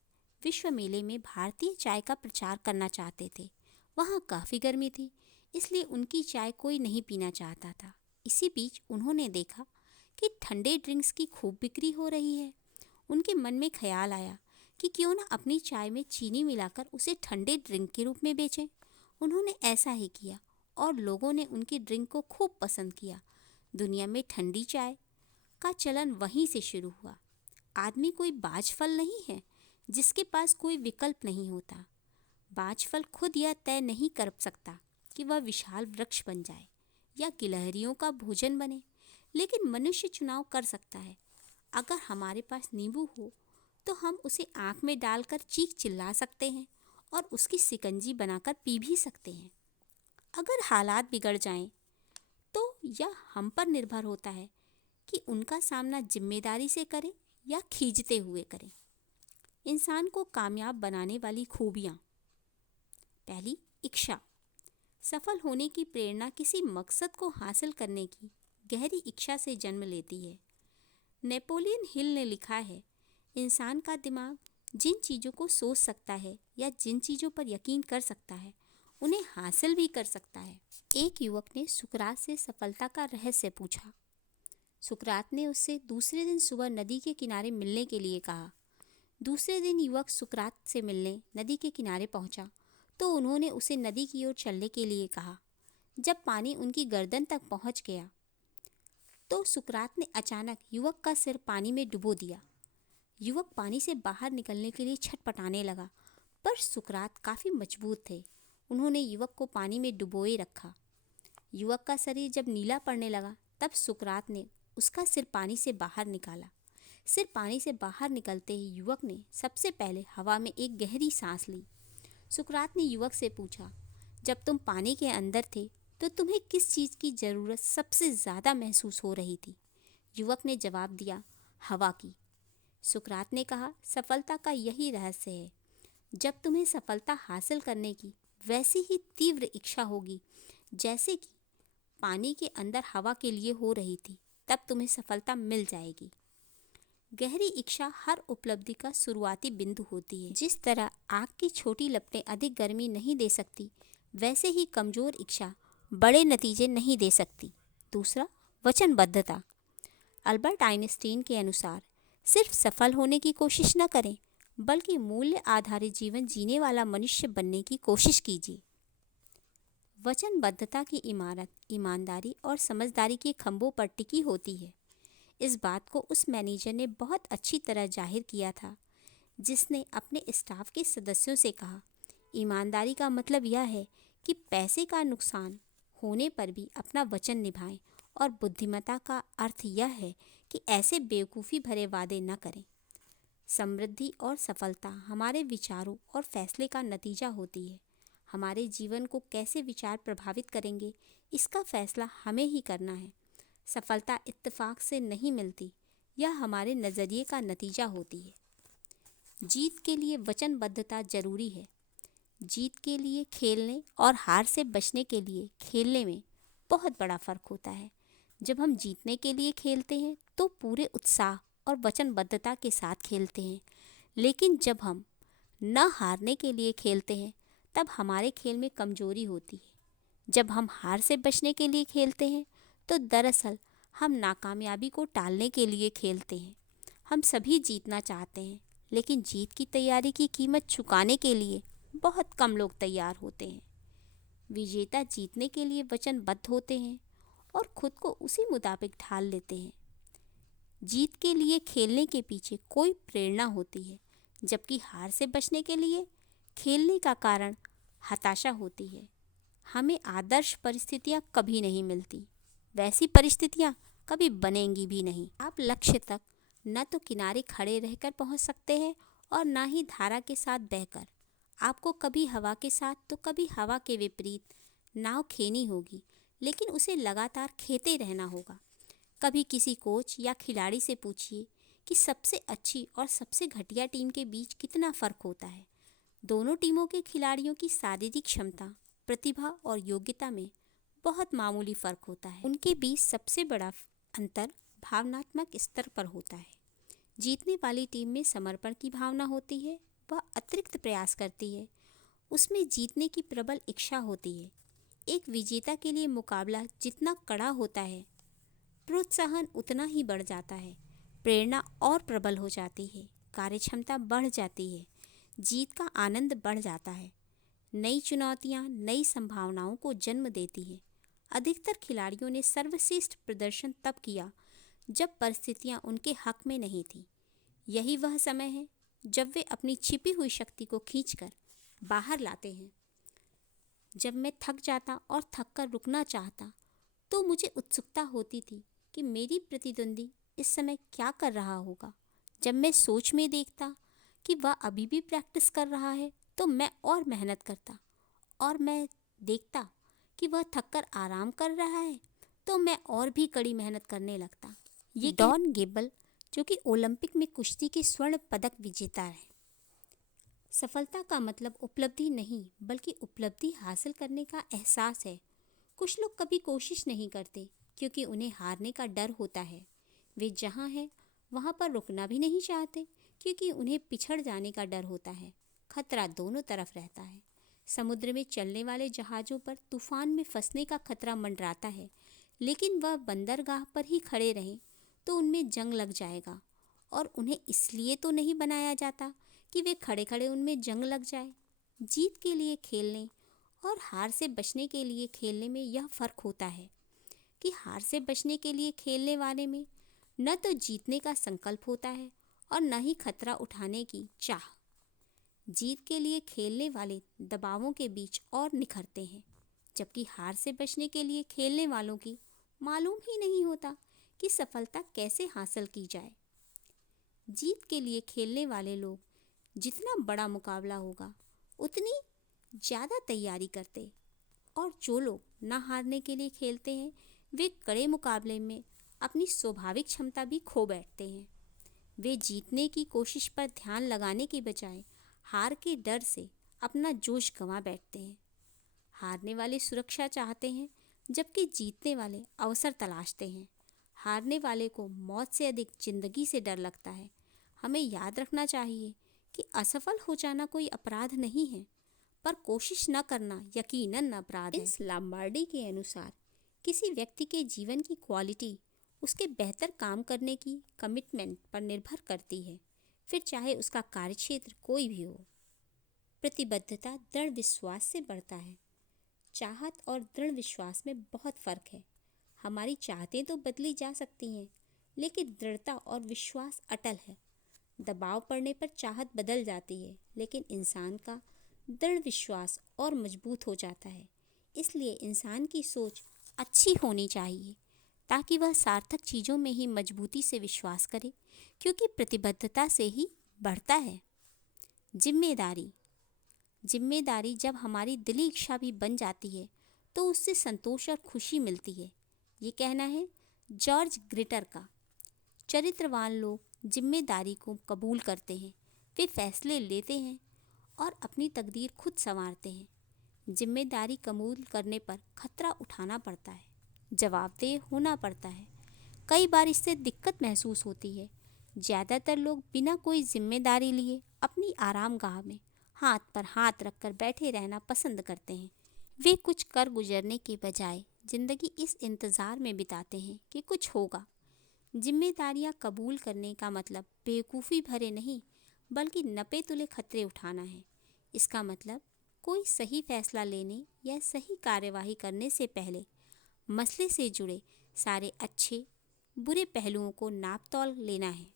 विश्व मेले में भारतीय चाय का प्रचार करना चाहते थे। वहाँ काफ़ी गर्मी थी, इसलिए उनकी चाय कोई नहीं पीना चाहता था। इसी बीच उन्होंने देखा कि ठंडे ड्रिंक्स की खूब बिक्री हो रही है। उनके मन में ख्याल आया कि क्यों ना अपनी चाय में चीनी मिलाकर उसे ठंडे ड्रिंक के रूप में बेचें। उन्होंने ऐसा ही किया और लोगों ने उनकी ड्रिंक को खूब पसंद किया। दुनिया में ठंडी चाय का चलन वहीं से शुरू हुआ। आदमी कोई बाज फल नहीं है जिसके पास कोई विकल्प नहीं होता। बाज फल खुद यह तय नहीं कर सकता कि वह विशाल वृक्ष बन जाए या गिलहरियों का भोजन बने, लेकिन मनुष्य चुनाव कर सकता है। अगर हमारे पास नींबू हो तो हम उसे आँख में डालकर चीख चिल्ला सकते हैं और उसकी शिकंजी बनाकर पी भी सकते हैं। अगर हालात बिगड़ जाएं तो यह हम पर निर्भर होता है कि उनका सामना जिम्मेदारी से करें या खींचते हुए करें। इंसान को कामयाब बनाने वाली खूबियाँ। पहली, इच्छा। सफल होने की प्रेरणा किसी मकसद को हासिल करने की गहरी इच्छा से जन्म लेती है। नेपोलियन हिल ने लिखा है, इंसान का दिमाग जिन चीज़ों को सोच सकता है या जिन चीज़ों पर यकीन कर सकता है उन्हें हासिल भी कर सकता है। एक युवक ने सुकरात से सफलता का रहस्य पूछा। सुकरात ने उससे दूसरे दिन सुबह नदी के किनारे मिलने के लिए कहा। दूसरे दिन युवक सुकरात से मिलने नदी के किनारे पहुंचा तो उन्होंने उसे नदी की ओर चलने के लिए कहा। जब पानी उनकी गर्दन तक पहुंच गया तो सुकरात ने अचानक युवक का सिर पानी में डुबो दिया। युवक पानी से बाहर निकलने के लिए छटपटाने लगा, पर सुकरात काफ़ी मजबूत थे। उन्होंने युवक को पानी में डुबोए रखा। युवक का शरीर जब नीला पड़ने लगा तब सुकरात ने उसका सिर पानी से बाहर निकाला। सिर पानी से बाहर निकलते ही युवक ने सबसे पहले हवा में एक गहरी सांस ली। सुकरात ने युवक से पूछा, जब तुम पानी के अंदर थे तो तुम्हें किस चीज़ की ज़रूरत सबसे ज़्यादा महसूस हो रही थी? युवक ने जवाब दिया, हवा की। सुकरात ने कहा, सफलता का यही रहस्य है। जब तुम्हें सफलता हासिल करने की वैसी ही तीव्र इच्छा होगी जैसे कि पानी के अंदर हवा के लिए हो रही थी, तब तुम्हें सफलता मिल जाएगी। गहरी इच्छा हर उपलब्धि का शुरुआती बिंदु होती है। जिस तरह आग की छोटी लपटें अधिक गर्मी नहीं दे सकती, वैसे ही कमज़ोर इच्छा बड़े नतीजे नहीं दे सकती। दूसरा, वचनबद्धता। अल्बर्ट आइंस्टीन के अनुसार सिर्फ सफल होने की कोशिश न करें, बल्कि मूल्य आधारित जीवन जीने वाला मनुष्य बनने की कोशिश कीजिए। वचनबद्धता की इमारत ईमानदारी और समझदारी के खंभों पर टिकी होती है। इस बात को उस मैनेजर ने बहुत अच्छी तरह जाहिर किया था, जिसने अपने स्टाफ के सदस्यों से कहा, ईमानदारी का मतलब यह है कि पैसे का नुकसान होने पर भी अपना वचन निभाएं, और बुद्धिमत्ता का अर्थ यह है कि ऐसे बेवकूफ़ी भरे वादे न करें। समृद्धि और सफलता हमारे विचारों और फैसले का नतीजा होती है। हमारे जीवन को कैसे विचार प्रभावित करेंगे, इसका फैसला हमें ही करना है। सफलता इत्तेफाक से नहीं मिलती, यह हमारे नज़रिए का नतीजा होती है। जीत के लिए वचनबद्धता जरूरी है। जीत के लिए खेलने और हार से बचने के लिए खेलने में बहुत बड़ा फ़र्क होता है। जब हम जीतने के लिए खेलते हैं तो पूरे उत्साह और वचनबद्धता के साथ खेलते हैं, लेकिन जब हम न हारने के लिए खेलते हैं तब हमारे खेल में कमजोरी होती है। जब हम हार से बचने के लिए खेलते हैं तो दरअसल हम नाकामयाबी को टालने के लिए खेलते हैं। हम सभी जीतना चाहते हैं, लेकिन जीत की तैयारी की कीमत चुकाने के लिए बहुत कम लोग तैयार होते हैं। विजेता जीतने के लिए वचनबद्ध होते हैं और खुद को उसी मुताबिक ढाल लेते हैं। जीत के लिए खेलने के पीछे कोई प्रेरणा होती है, जबकि हार से बचने के लिए खेलने का कारण हताशा होती है। हमें आदर्श परिस्थितियाँ कभी नहीं मिलती, वैसी परिस्थितियाँ कभी बनेंगी भी नहीं। आप लक्ष्य तक न तो किनारे खड़े रहकर पहुँच सकते हैं और ना ही धारा के साथ बहकर। आपको कभी हवा के साथ तो कभी हवा के विपरीत नाव खेनी होगी, लेकिन उसे लगातार खेते रहना होगा। कभी किसी कोच या खिलाड़ी से पूछिए कि सबसे अच्छी और सबसे घटिया टीम के बीच कितना फ़र्क होता है। दोनों टीमों के खिलाड़ियों की शारीरिक क्षमता, प्रतिभा और योग्यता में बहुत मामूली फ़र्क होता है। उनके बीच सबसे बड़ा अंतर भावनात्मक स्तर पर होता है। जीतने वाली टीम में समर्पण की भावना होती है, वह अतिरिक्त प्रयास करती है, उसमें जीतने की प्रबल इच्छा होती है। एक विजेता के लिए मुकाबला जितना कड़ा होता है, प्रोत्साहन उतना ही बढ़ जाता है, प्रेरणा और प्रबल हो जाती है, कार्यक्षमता बढ़ जाती है, जीत का आनंद बढ़ जाता है। नई चुनौतियां नई संभावनाओं को जन्म देती हैं। अधिकतर खिलाड़ियों ने सर्वश्रेष्ठ प्रदर्शन तब किया जब परिस्थितियां उनके हक में नहीं थीं। यही वह समय है जब वे अपनी छिपी हुई शक्ति को खींचकर बाहर लाते हैं। जब मैं थक जाता और थक कर रुकना चाहता तो मुझे उत्सुकता होती थी कि मेरी प्रतिद्वंदी इस समय क्या कर रहा होगा। जब मैं सोच में देखता कि वह अभी भी प्रैक्टिस कर रहा है तो मैं और मेहनत करता, और मैं देखता कि वह थक कर आराम कर रहा है तो मैं और भी कड़ी मेहनत करने लगता। ये डॉन गेबल, जो कि ओलंपिक में कुश्ती के स्वर्ण पदक विजेता है। सफलता का मतलब उपलब्धि नहीं, बल्कि उपलब्धि हासिल करने का एहसास है। कुछ लोग कभी कोशिश नहीं करते क्योंकि उन्हें हारने का डर होता है। वे जहाँ हैं वहाँ पर रुकना भी नहीं चाहते क्योंकि उन्हें पिछड़ जाने का डर होता है। खतरा दोनों तरफ रहता है। समुद्र में चलने वाले जहाज़ों पर तूफान में फंसने का खतरा मंडराता है, लेकिन वह बंदरगाह पर ही खड़े रहें तो उनमें जंग लग जाएगा। और उन्हें इसलिए तो नहीं बनाया जाता कि वे खड़े खड़े उनमें जंग लग जाए। जीत के लिए खेलने और हार से बचने के लिए खेलने में यह फ़र्क होता है कि हार से बचने के लिए खेलने वाले में न तो जीतने का संकल्प होता है और न ही खतरा उठाने की चाह। जीत के लिए खेलने वाले दबावों के बीच और निखरते हैं, जबकि हार से बचने के लिए खेलने वालों की मालूम ही नहीं होता कि सफलता कैसे हासिल की जाए। जीत के लिए खेलने वाले लोग जितना बड़ा मुकाबला होगा उतनी ज़्यादा तैयारी करते, और जो लोग ना हारने के लिए खेलते हैं वे कड़े मुकाबले में अपनी स्वाभाविक क्षमता भी खो बैठते हैं। वे जीतने की कोशिश पर ध्यान लगाने के बजाय हार के डर से अपना जोश गंवा बैठते हैं। हारने वाले सुरक्षा चाहते हैं, जबकि जीतने वाले अवसर तलाशते हैं। हारने वाले को मौत से अधिक जिंदगी से डर लगता है। हमें याद रखना चाहिए कि असफल हो जाना कोई अपराध नहीं है, पर कोशिश न करना यकीनन अपराध है। इस लॉम्बार्डी के अनुसार किसी व्यक्ति के जीवन की क्वालिटी उसके बेहतर काम करने की कमिटमेंट पर निर्भर करती है, फिर चाहे उसका कार्यक्षेत्र कोई भी हो। प्रतिबद्धता दृढ़ विश्वास से बढ़ता है। चाहत और दृढ़ विश्वास में बहुत फ़र्क है। हमारी चाहतें तो बदली जा सकती हैं, लेकिन दृढ़ता और विश्वास अटल है। दबाव पड़ने पर चाहत बदल जाती है, लेकिन इंसान का दृढ़ विश्वास और मजबूत हो जाता है। इसलिए इंसान की सोच अच्छी होनी चाहिए ताकि वह सार्थक चीज़ों में ही मजबूती से विश्वास करे, क्योंकि प्रतिबद्धता से ही बढ़ता है। जिम्मेदारी जिम्मेदारी जब हमारी दिली इच्छा भी बन जाती है तो उससे संतोष और खुशी मिलती है। ये कहना है जॉर्ज ग्रिटर का। चरित्रवान लोग जिम्मेदारी को कबूल करते हैं। वे फैसले लेते हैं और अपनी तकदीर खुद संवारते हैं। जिम्मेदारी कबूल करने पर खतरा उठाना पड़ता है, जवाबदेह होना पड़ता है। कई बार इससे दिक्कत महसूस होती है। ज़्यादातर लोग बिना कोई जिम्मेदारी लिए अपनी आरामगाह में हाथ पर हाथ रखकर बैठे रहना पसंद करते हैं। वे कुछ कर गुजरने के बजाय ज़िंदगी इस इंतज़ार में बिताते हैं कि कुछ होगा। जिम्मेदारियां कबूल करने का मतलब बेवकूफ़ी भरे नहीं, बल्कि नपे तुले खतरे उठाना है। इसका मतलब कोई सही फैसला लेने या सही कार्यवाही करने से पहले मसले से जुड़े सारे अच्छे बुरे पहलुओं को नाप तौल लेना है।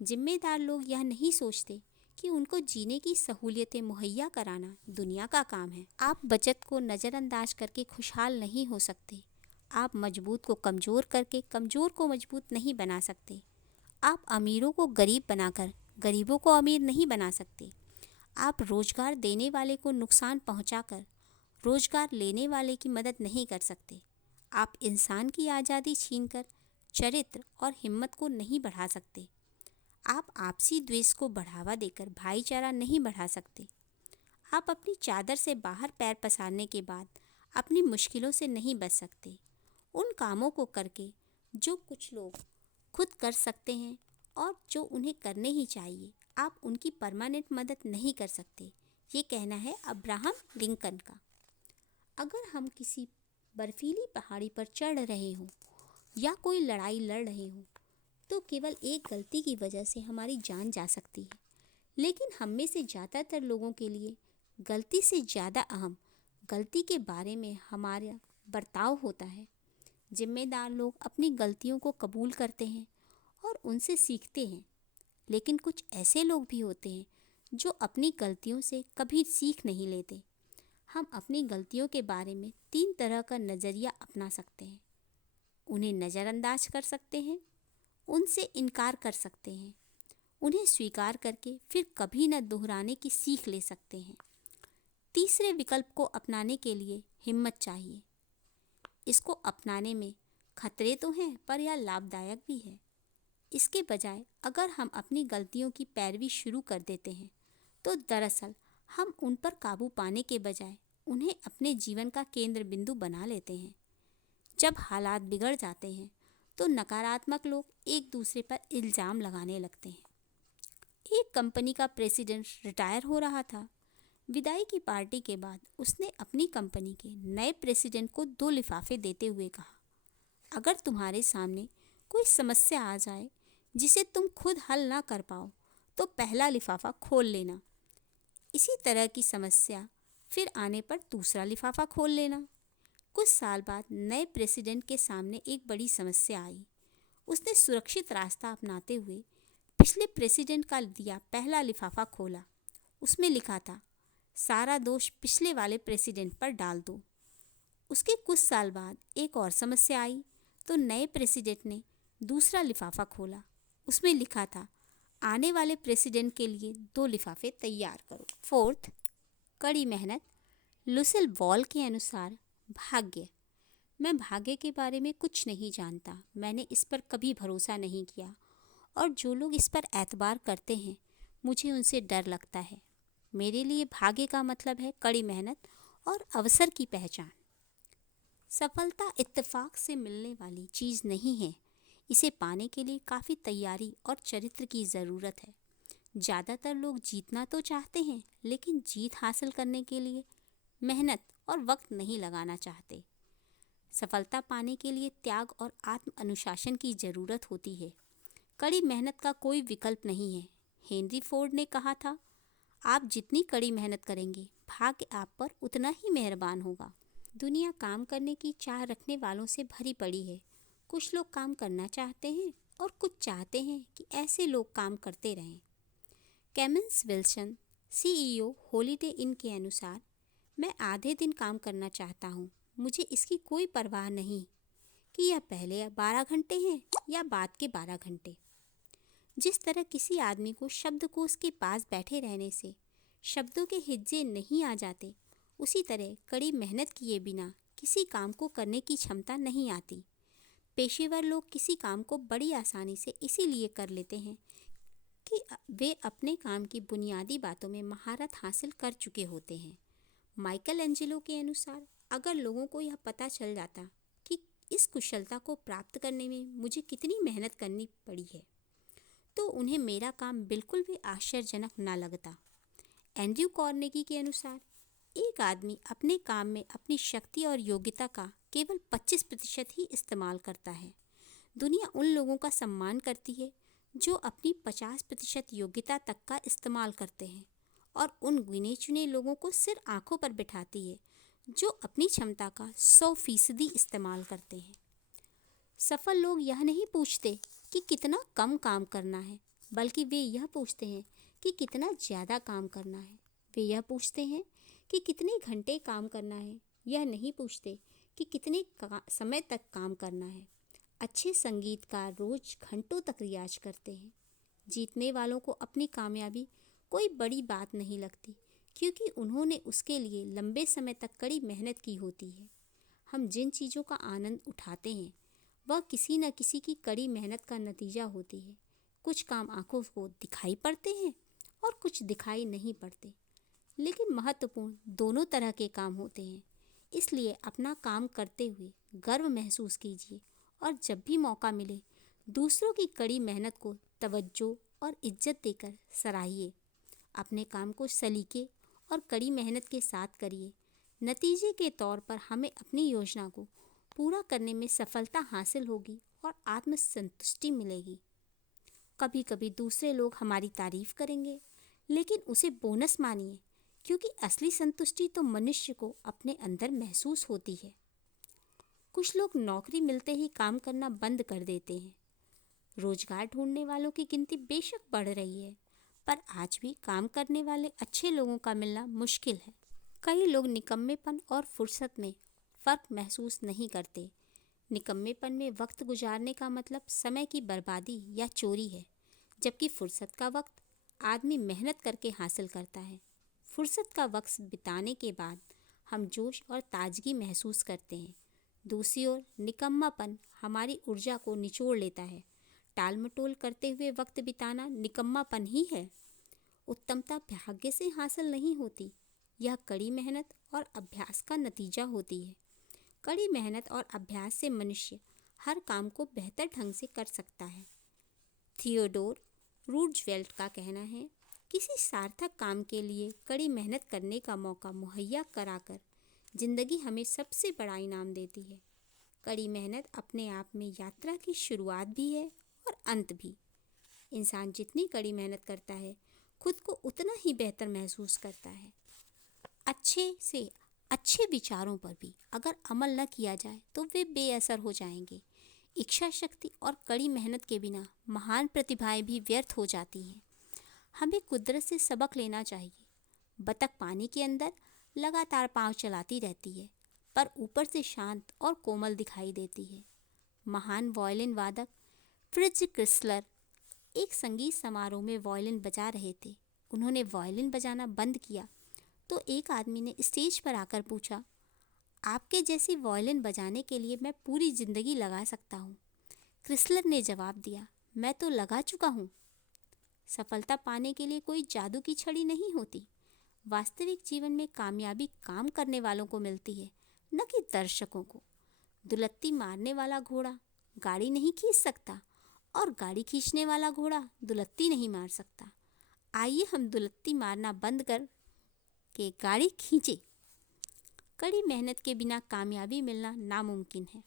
जिम्मेदार लोग यह नहीं सोचते कि उनको जीने की सहूलियतें मुहैया कराना दुनिया का काम है। आप बचत को नज़रअंदाज करके खुशहाल नहीं हो सकते। आप मजबूत को कमज़ोर करके कमज़ोर को मजबूत नहीं बना सकते। आप अमीरों को गरीब बनाकर गरीबों को अमीर नहीं बना सकते। आप रोज़गार देने वाले को नुकसान पहुंचाकर रोज़गार लेने वाले की मदद नहीं कर सकते। आप इंसान की आज़ादी छीनकर चरित्र और हिम्मत को नहीं बढ़ा सकते। आप आपसी द्वेष को बढ़ावा देकर भाईचारा नहीं बढ़ा सकते। आप अपनी चादर से बाहर पैर पसारने के बाद अपनी मुश्किलों से नहीं बच सकते। उन कामों को करके जो कुछ लोग खुद कर सकते हैं और जो उन्हें करने ही चाहिए, आप उनकी परमानेंट मदद नहीं कर सकते। ये कहना है अब्राहम लिंकन का। अगर हम किसी बर्फीली पहाड़ी पर चढ़ रहे हों या कोई लड़ाई लड़ रहे हों तो केवल एक गलती की वजह से हमारी जान जा सकती है। लेकिन हम में से ज़्यादातर लोगों के लिए गलती से ज़्यादा अहम गलती के बारे में हमारा बर्ताव होता है। जिम्मेदार लोग अपनी गलतियों को कबूल करते हैं और उनसे सीखते हैं, लेकिन कुछ ऐसे लोग भी होते हैं जो अपनी गलतियों से कभी सीख नहीं लेते। हम अपनी गलतियों के बारे में 3 तरह का नज़रिया अपना सकते हैं। उन्हें नज़रअंदाज कर सकते हैं, उनसे इनकार कर सकते हैं, उन्हें स्वीकार करके फिर कभी न दोहराने की सीख ले सकते हैं। तीसरे विकल्प को अपनाने के लिए हिम्मत चाहिए। इसको अपनाने में खतरे तो हैं, पर यह लाभदायक भी है। इसके बजाय अगर हम अपनी गलतियों की पैरवी शुरू कर देते हैं तो दरअसल हम उन पर काबू पाने के बजाय उन्हें अपने जीवन का केंद्र बिंदु बना लेते हैं। जब हालात बिगड़ जाते हैं तो नकारात्मक लोग एक दूसरे पर इल्ज़ाम लगाने लगते हैं। एक कंपनी का प्रेसिडेंट रिटायर हो रहा था। विदाई की पार्टी के बाद उसने अपनी कंपनी के नए प्रेसिडेंट को 2 लिफाफे देते हुए कहा, अगर तुम्हारे सामने कोई समस्या आ जाए जिसे तुम खुद हल ना कर पाओ तो पहला लिफाफा खोल लेना। इसी तरह की समस्या फिर आने पर दूसरा लिफाफा खोल लेना। कुछ साल बाद नए प्रेसिडेंट के सामने एक बड़ी समस्या आई। उसने सुरक्षित रास्ता अपनाते हुए पिछले प्रेसिडेंट का दिया पहला लिफाफा खोला। उसमें लिखा था, सारा दोष पिछले वाले प्रेसिडेंट पर डाल दो। उसके कुछ साल बाद एक और समस्या आई तो नए प्रेसिडेंट ने दूसरा लिफाफा खोला। उसमें लिखा था, आने वाले प्रेसिडेंट के लिए 2 लिफाफे तैयार करो। 4, कड़ी मेहनत। लुसिल बॉल के अनुसार भाग्य। मैं भाग्य के बारे में कुछ नहीं जानता। मैंने इस पर कभी भरोसा नहीं किया और जो लोग इस पर एतबार करते हैं मुझे उनसे डर लगता है। मेरे लिए भाग्य का मतलब है कड़ी मेहनत और अवसर की पहचान। सफलता इत्तेफाक से मिलने वाली चीज़ नहीं है। इसे पाने के लिए काफ़ी तैयारी और चरित्र की ज़रूरत है। ज़्यादातर लोग जीतना तो चाहते हैं लेकिन जीत हासिल करने के लिए मेहनत और वक्त नहीं लगाना चाहते। सफलता पाने के लिए त्याग और आत्म अनुशासन की ज़रूरत होती है। कड़ी मेहनत का कोई विकल्प नहीं है। हेनरी फोर्ड ने कहा था, आप जितनी कड़ी मेहनत करेंगे भाग्य आप पर उतना ही मेहरबान होगा। दुनिया काम करने की चाह रखने वालों से भरी पड़ी है। कुछ लोग काम करना चाहते हैं और कुछ चाहते हैं कि ऐसे लोग काम करते रहें। केमन्स विल्सन, सीईओ हॉलिडे इन के अनुसार, मैं आधे दिन काम करना चाहता हूँ। मुझे इसकी कोई परवाह नहीं कि यह पहले 12 घंटे हैं या बाद के 12 घंटे। जिस तरह किसी आदमी को शब्दकोश के पास बैठे रहने से शब्दों के हिज्जे नहीं आ जाते, उसी तरह कड़ी मेहनत किए बिना किसी काम को करने की क्षमता नहीं आती। पेशेवर लोग किसी काम को बड़ी आसानी से इसीलिए कर लेते हैं कि वे अपने काम की बुनियादी बातों में महारत हासिल कर चुके होते हैं। माइकल एंजेलो के अनुसार, अगर लोगों को यह पता चल जाता कि इस कुशलता को प्राप्त करने में मुझे कितनी मेहनत करनी पड़ी है तो उन्हें मेरा काम बिल्कुल भी आश्चर्यजनक न लगता। एंड्रयू कार्नेगी के अनुसार, एक आदमी अपने काम में अपनी शक्ति और योग्यता का केवल 25% ही इस्तेमाल करता है। दुनिया उन लोगों का सम्मान करती है जो अपनी 50% योग्यता तक का इस्तेमाल करते हैं और उन गिने चुने लोगों को सिर आंखों पर बिठाती है जो अपनी क्षमता का 100% इस्तेमाल करते हैं। सफल लोग यह नहीं पूछते कि कितना कम काम करना है, बल्कि वे यह पूछते हैं कि कितना ज़्यादा काम करना है। वे यह पूछते हैं कि कितने घंटे काम करना है, यह नहीं पूछते कि कितने समय तक काम करना है। अच्छे संगीतकार रोज़ घंटों तक रियाज करते हैं। जीतने वालों को अपनी कामयाबी कोई बड़ी बात नहीं लगती क्योंकि उन्होंने उसके लिए लंबे समय तक कड़ी मेहनत की होती है। हम जिन चीज़ों का आनंद उठाते हैं वह किसी न किसी की कड़ी मेहनत का नतीजा होती है। कुछ काम आंखों को दिखाई पड़ते हैं और कुछ दिखाई नहीं पड़ते, लेकिन महत्वपूर्ण दोनों तरह के काम होते हैं। इसलिए अपना काम करते हुए गर्व महसूस कीजिए और जब भी मौका मिले दूसरों की कड़ी मेहनत को तवज्जो और इज्जत देकर सराहिए। अपने काम को सलीके और कड़ी मेहनत के साथ करिए। नतीजे के तौर पर हमें अपनी योजना को पूरा करने में सफलता हासिल होगी और आत्मसंतुष्टि मिलेगी। कभी कभी दूसरे लोग हमारी तारीफ करेंगे, लेकिन उसे बोनस मानिए क्योंकि असली संतुष्टि तो मनुष्य को अपने अंदर महसूस होती है। कुछ लोग नौकरी मिलते ही काम करना बंद कर देते हैं। रोजगार ढूंढने वालों की गिनती बेशक बढ़ रही है, पर आज भी काम करने वाले अच्छे लोगों का मिलना मुश्किल है। कई लोग निकम्मेपन और फुर्सत में फ़र्क महसूस नहीं करते। निकम्मेपन में वक्त गुजारने का मतलब समय की बर्बादी या चोरी है, जबकि फुर्सत का वक्त आदमी मेहनत करके हासिल करता है। फुर्सत का वक्त बिताने के बाद हम जोश और ताजगी महसूस करते हैं। दूसरी ओर निकम्मापन हमारी ऊर्जा को निचोड़ लेता है। टाल मटोल करते हुए वक्त बिताना निकम्मापन ही है। उत्तमता भाग्य से हासिल नहीं होती, यह कड़ी मेहनत और अभ्यास का नतीजा होती है। कड़ी मेहनत और अभ्यास से मनुष्य हर काम को बेहतर ढंग से कर सकता है। थियोडोर रूजवेल्ट का कहना है, किसी सार्थक काम के लिए कड़ी मेहनत करने का मौका मुहैया कराकर जिंदगी हमें सबसे बड़ा इनाम देती है। कड़ी मेहनत अपने आप में यात्रा की शुरुआत भी है और अंत भी। इंसान जितनी कड़ी मेहनत करता है, खुद को उतना ही बेहतर महसूस करता है। अच्छे से अच्छे विचारों पर भी अगर अमल न किया जाए तो वे बेअसर हो जाएंगे। इच्छा शक्ति और कड़ी मेहनत के बिना महान प्रतिभाएं भी व्यर्थ हो जाती हैं। हमें कुदरत से सबक लेना चाहिए। बतख पानी के अंदर लगातार पांव चलाती रहती है, पर ऊपर से शांत और कोमल दिखाई देती है। महान वायलिन वादक फ्रिट्ज क्रिस्लर एक संगीत समारोह में वायलिन बजा रहे थे। उन्होंने वायलिन बजाना बंद किया तो एक आदमी ने स्टेज पर आकर पूछा, आपके जैसी वायलिन बजाने के लिए मैं पूरी जिंदगी लगा सकता हूँ। क्रिस्लर ने जवाब दिया, मैं तो लगा चुका हूँ। सफलता पाने के लिए कोई जादू की छड़ी नहीं होती। वास्तविक जीवन में कामयाबी काम करने वालों को मिलती है, न कि दर्शकों को। दुलत्ती मारने वाला घोड़ा गाड़ी नहीं खींच सकता और गाड़ी खींचने वाला घोड़ा दुलत्ती नहीं मार सकता। आइए हम दुलत्ती मारना बंद कर के गाड़ी खींचे। कड़ी मेहनत के बिना कामयाबी मिलना नामुमकिन है।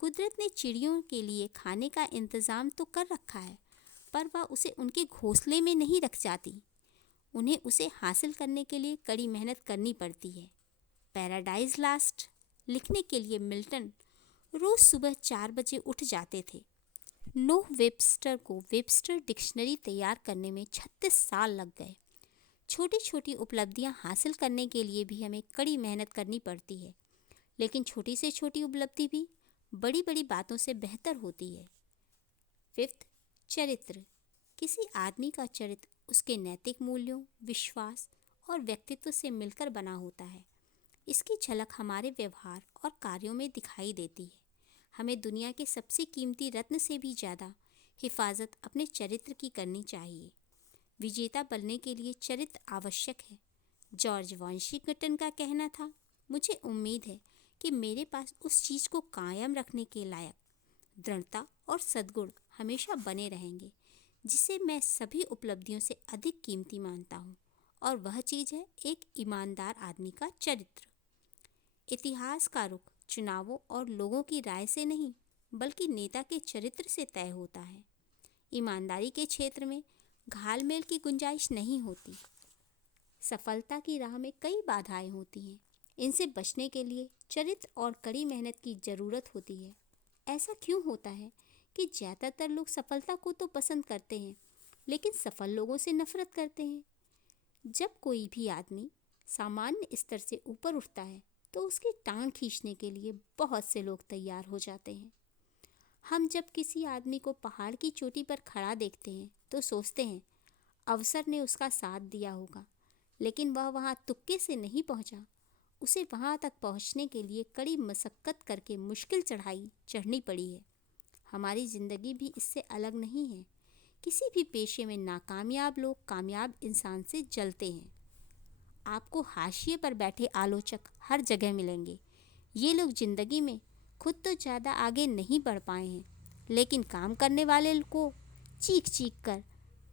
कुदरत ने चिड़ियों के लिए खाने का इंतज़ाम तो कर रखा है, पर वह उसे उनके घोंसले में नहीं रख जाती। उन्हें उसे हासिल करने के लिए कड़ी मेहनत करनी पड़ती है। पैराडाइज लास्ट लिखने के लिए मिल्टन रोज़ सुबह 4 बजे उठ जाते थे। नोह वेबस्टर को वेबस्टर डिक्शनरी तैयार करने में 36 साल लग गए। छोटी छोटी उपलब्धियां हासिल करने के लिए भी हमें कड़ी मेहनत करनी पड़ती है, लेकिन छोटी से छोटी उपलब्धि भी बड़ी बड़ी बातों से बेहतर होती है। 5, चरित्र। किसी आदमी का चरित्र उसके नैतिक मूल्यों, विश्वास और व्यक्तित्व से मिलकर बना होता है। इसकी झलक हमारे व्यवहार और कार्यों में दिखाई देती है। हमें दुनिया के सबसे कीमती रत्न से भी ज़्यादा हिफाजत अपने चरित्र की करनी चाहिए। विजेता बनने के लिए चरित्र आवश्यक है। जॉर्ज वॉशिंगटन का कहना था, मुझे उम्मीद है कि मेरे पास उस चीज़ को कायम रखने के लायक दृढ़ता और सद्गुण हमेशा बने रहेंगे जिसे मैं सभी उपलब्धियों से अधिक कीमती मानता हूँ, और वह चीज़ है एक ईमानदार आदमी का चरित्र। इतिहास का रुख चुनावों और लोगों की राय से नहीं, बल्कि नेता के चरित्र से तय होता है। ईमानदारी के क्षेत्र में घालमेल की गुंजाइश नहीं होती। सफलता की राह में कई बाधाएं होती हैं। इनसे बचने के लिए चरित्र और कड़ी मेहनत की ज़रूरत होती है। ऐसा क्यों होता है कि ज़्यादातर लोग सफलता को तो पसंद करते हैं, लेकिन सफल लोगों से नफरत करते हैं? जब कोई भी आदमी सामान्य स्तर से ऊपर उठता है तो उसकी टांग खींचने के लिए बहुत से लोग तैयार हो जाते हैं। हम जब किसी आदमी को पहाड़ की चोटी पर खड़ा देखते हैं तो सोचते हैं अवसर ने उसका साथ दिया होगा, लेकिन वह वहाँ तुक्के से नहीं पहुँचा। उसे वहाँ तक पहुँचने के लिए कड़ी मशक्क़त करके मुश्किल चढ़ाई चढ़नी पड़ी है। हमारी ज़िंदगी भी इससे अलग नहीं है। किसी भी पेशे में नाकामयाब लोग कामयाब इंसान से जलते हैं। आपको हाशिए पर बैठे आलोचक हर जगह मिलेंगे। ये लोग ज़िंदगी में खुद तो ज़्यादा आगे नहीं बढ़ पाए हैं, लेकिन काम करने वाले को चीख चीख कर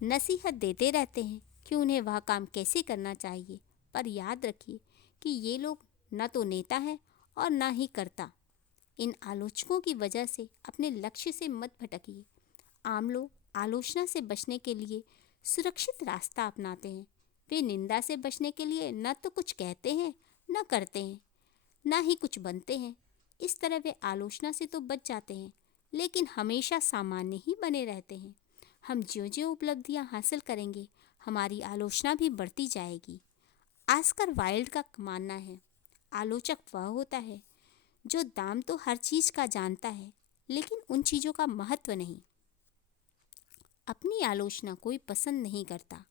नसीहत देते रहते हैं कि उन्हें वह काम कैसे करना चाहिए। पर याद रखिए कि ये लोग न तो नेता हैं और न ही कर्ता। इन आलोचकों की वजह से अपने लक्ष्य से मत भटकिए। आम लोग आलोचना से बचने के लिए सुरक्षित रास्ता अपनाते हैं। वे निंदा से बचने के लिए न तो कुछ कहते हैं, न करते हैं, न ही कुछ बनते हैं। इस तरह वे आलोचना से तो बच जाते हैं, लेकिन हमेशा सामान्य ही बने रहते हैं। हम ज्यों-ज्यों उपलब्धियां हासिल करेंगे, हमारी आलोचना भी बढ़ती जाएगी। ऑस्कर वाइल्ड का मानना है, आलोचक वह होता है जो दाम तो हर चीज़ का जानता है, लेकिन उन चीज़ों का महत्व नहीं। अपनी आलोचना कोई पसंद नहीं करता,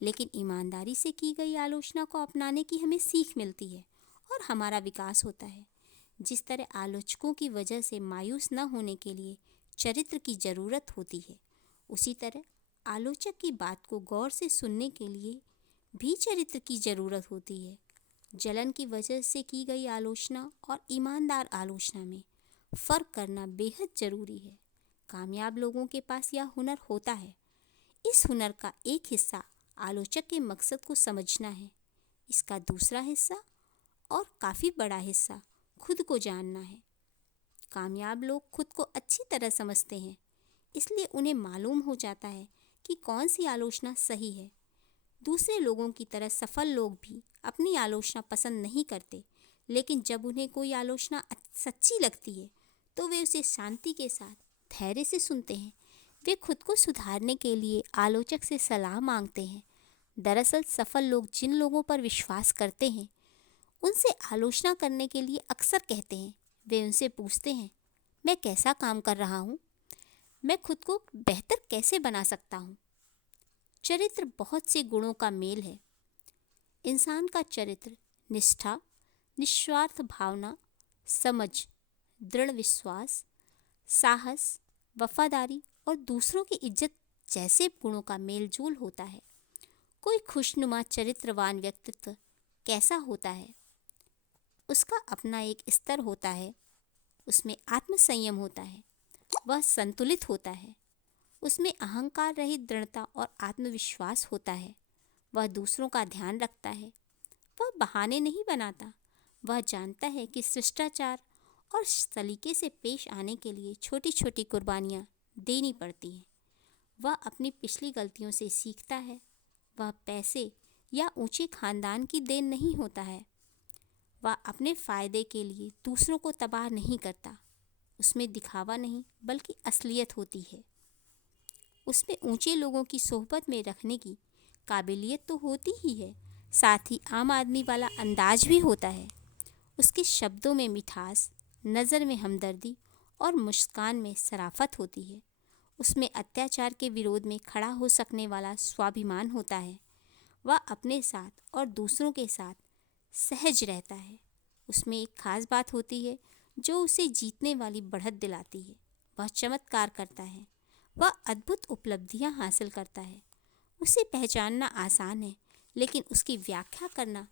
लेकिन ईमानदारी से की गई आलोचना को अपनाने की हमें सीख मिलती है और हमारा विकास होता है। जिस तरह आलोचकों की वजह से मायूस न होने के लिए चरित्र की ज़रूरत होती है, उसी तरह आलोचक की बात को गौर से सुनने के लिए भी चरित्र की ज़रूरत होती है। जलन की वजह से की गई आलोचना और ईमानदार आलोचना में फ़र्क करना बेहद ज़रूरी है। कामयाब लोगों के पास यह हुनर होता है। इस हुनर का एक हिस्सा आलोचक के मकसद को समझना है। इसका दूसरा हिस्सा और काफ़ी बड़ा हिस्सा खुद को जानना है। कामयाब लोग खुद को अच्छी तरह समझते हैं, इसलिए उन्हें मालूम हो जाता है कि कौन सी आलोचना सही है। दूसरे लोगों की तरह सफल लोग भी अपनी आलोचना पसंद नहीं करते, लेकिन जब उन्हें कोई आलोचना सच्ची लगती है तो वे उसे शांति के साथ धैर्य से सुनते हैं। वे खुद को सुधारने के लिए आलोचक से सलाह मांगते हैं। दरअसल सफल लोग जिन लोगों पर विश्वास करते हैं उनसे आलोचना करने के लिए अक्सर कहते हैं। वे उनसे पूछते हैं, मैं कैसा काम कर रहा हूँ, मैं खुद को बेहतर कैसे बना सकता हूँ। चरित्र बहुत से गुणों का मेल है। इंसान का चरित्र निष्ठा, निस्वार्थ भावना, समझ, दृढ़ विश्वास, साहस, वफादारी और दूसरों की इज्जत जैसे गुणों का मेलजोल होता है। कोई खुशनुमा चरित्रवान व्यक्तित्व कैसा होता है? उसका अपना एक स्तर होता है। उसमें आत्मसंयम होता है, वह संतुलित होता है। उसमें अहंकार रहित दृढ़ता और आत्मविश्वास होता है। वह दूसरों का ध्यान रखता है, वह बहाने नहीं बनाता। वह जानता है कि शिष्टाचार और सलीके से पेश आने के लिए छोटी छोटी कुर्बानियाँ देनी पड़ती हैं। वह अपनी पिछली गलतियों से सीखता है। वह पैसे या ऊंचे खानदान की देन नहीं होता है। वह अपने फ़ायदे के लिए दूसरों को तबाह नहीं करता। उसमें दिखावा नहीं बल्कि असलियत होती है। उसमें ऊंचे लोगों की सोहबत में रखने की काबिलियत तो होती ही है, साथ ही आम आदमी वाला अंदाज भी होता है। उसके शब्दों में मिठास, नज़र में हमदर्दी और मुस्कान में शराफत होती है। उसमें अत्याचार के विरोध में खड़ा हो सकने वाला स्वाभिमान होता है। वह अपने साथ और दूसरों के साथ सहज रहता है। उसमें एक खास बात होती है जो उसे जीतने वाली बढ़त दिलाती है। वह चमत्कार करता है, वह अद्भुत उपलब्धियां हासिल करता है। उसे पहचानना आसान है, लेकिन उसकी व्याख्या करना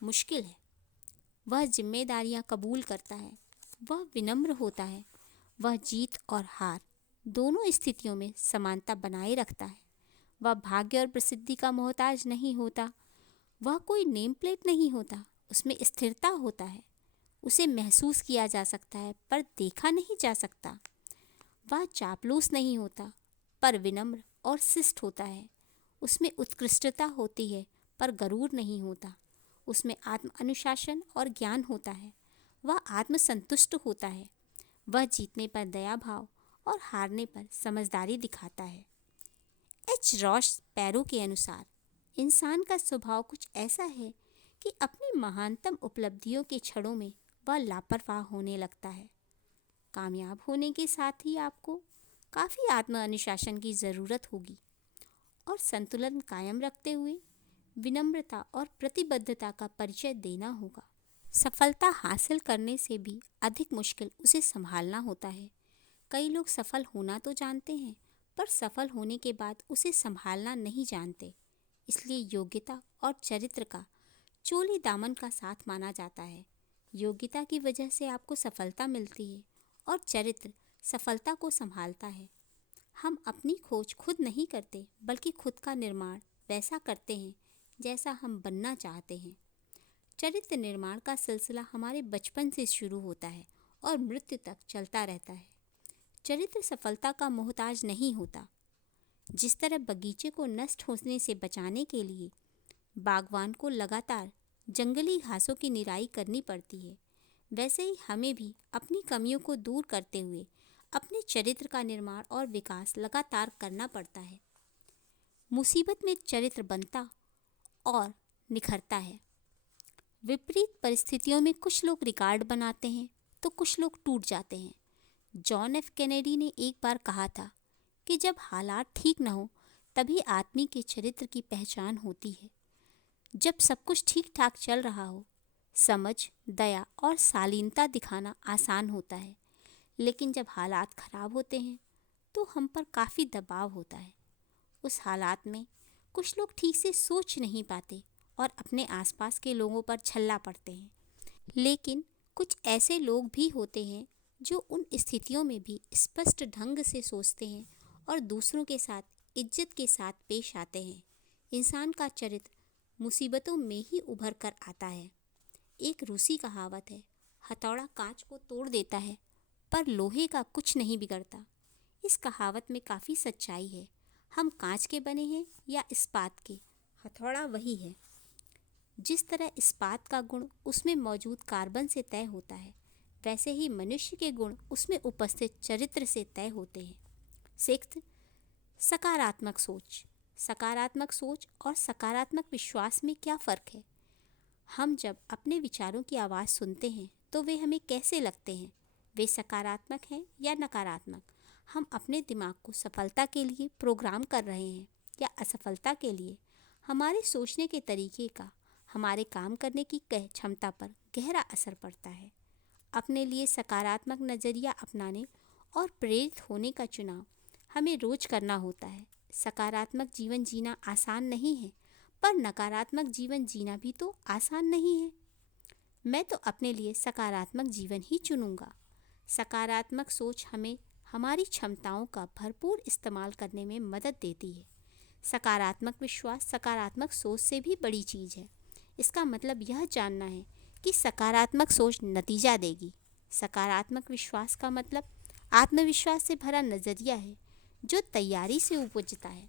मुश्किल है। वह जिम्मेदारियां कबूल करता है, वह विनम्र होता है। वह जीत और हार दोनों स्थितियों में समानता बनाए रखता है। वह भाग्य और प्रसिद्धि का मोहताज नहीं होता। वह कोई नेम प्लेट नहीं होता, उसमें स्थिरता होता है। उसे महसूस किया जा सकता है पर देखा नहीं जा सकता। वह चापलूस नहीं होता पर विनम्र और शिष्ट होता है। उसमें उत्कृष्टता होती है पर गरूर नहीं होता। उसमें आत्म अनुशासन और ज्ञान होता है। वह आत्मसंतुष्ट होता है। वह जीतने पर दया भाव और हारने पर समझदारी दिखाता है। एच रॉस पैरो के अनुसार इंसान का स्वभाव कुछ ऐसा है कि अपनी महानतम उपलब्धियों के क्षणों में वह लापरवाह होने लगता है। कामयाब होने के साथ ही आपको काफ़ी आत्म अनुशासन की ज़रूरत होगी और संतुलन कायम रखते हुए विनम्रता और प्रतिबद्धता का परिचय देना होगा। सफलता हासिल करने से भी अधिक मुश्किल उसे संभालना होता है। कई लोग सफल होना तो जानते हैं पर सफल होने के बाद उसे संभालना नहीं जानते। इसलिए योग्यता और चरित्र का चोली दामन का साथ माना जाता है। योग्यता की वजह से आपको सफलता मिलती है और चरित्र सफलता को संभालता है। हम अपनी खोज खुद नहीं करते बल्कि खुद का निर्माण वैसा करते हैं जैसा हम बनना चाहते हैं। चरित्र निर्माण का सिलसिला हमारे बचपन से शुरू होता है और मृत्यु तक चलता रहता है। चरित्र सफलता का मोहताज नहीं होता। जिस तरह बगीचे को नष्ट होने से बचाने के लिए बागवान को लगातार जंगली घासों की निराई करनी पड़ती है, वैसे ही हमें भी अपनी कमियों को दूर करते हुए अपने चरित्र का निर्माण और विकास लगातार करना पड़ता है। मुसीबत में चरित्र बनता और निखरता है। विपरीत परिस्थितियों में कुछ लोग रिकॉर्ड बनाते हैं तो कुछ लोग टूट जाते हैं। जॉन एफ कैनेडी ने एक बार कहा था कि जब हालात ठीक न हो तभी आदमी के चरित्र की पहचान होती है। जब सब कुछ ठीक ठाक चल रहा हो, समझ, दया और शालीनता दिखाना आसान होता है, लेकिन जब हालात खराब होते हैं तो हम पर काफ़ी दबाव होता है। उस हालात में कुछ लोग ठीक से सोच नहीं पाते और अपने आसपास के लोगों पर छल्ला पड़ते हैं। लेकिन कुछ ऐसे लोग भी होते हैं जो उन स्थितियों में भी स्पष्ट ढंग से सोचते हैं और दूसरों के साथ इज्जत के साथ पेश आते हैं। इंसान का चरित्र मुसीबतों में ही उभर कर आता है। एक रूसी कहावत है, हथौड़ा कांच को तोड़ देता है पर लोहे का कुछ नहीं बिगड़ता। इस कहावत में काफ़ी सच्चाई है। हम कांच के बने हैं या इस्पात के, हथौड़ा वही है। जिस तरह इस्पात का गुण उसमें मौजूद कार्बन से तय होता है, वैसे ही मनुष्य के गुण उसमें उपस्थित चरित्र से तय होते हैं। सिक्स्थ, सकारात्मक सोच। सकारात्मक सोच और सकारात्मक विश्वास में क्या फ़र्क है? हम जब अपने विचारों की आवाज़ सुनते हैं तो वे हमें कैसे लगते हैं? वे सकारात्मक हैं या नकारात्मक? हम अपने दिमाग को सफलता के लिए प्रोग्राम कर रहे हैं या असफलता के लिए? हमारे सोचने के तरीके का हमारे काम करने की क्षमता पर गहरा असर पड़ता है। अपने लिए सकारात्मक नज़रिया अपनाने और प्रेरित होने का चुनाव हमें रोज करना होता है। सकारात्मक जीवन जीना आसान नहीं है, पर नकारात्मक जीवन जीना भी तो आसान नहीं है। मैं तो अपने लिए सकारात्मक जीवन ही चुनूंगा। सकारात्मक सोच हमें हमारी क्षमताओं का भरपूर इस्तेमाल करने में मदद देती है। सकारात्मक विश्वास सकारात्मक सोच से भी बड़ी चीज़ है। इसका मतलब यह जानना है कि सकारात्मक सोच नतीजा देगी। सकारात्मक विश्वास का मतलब आत्मविश्वास से भरा नज़रिया है जो तैयारी से उपजता है।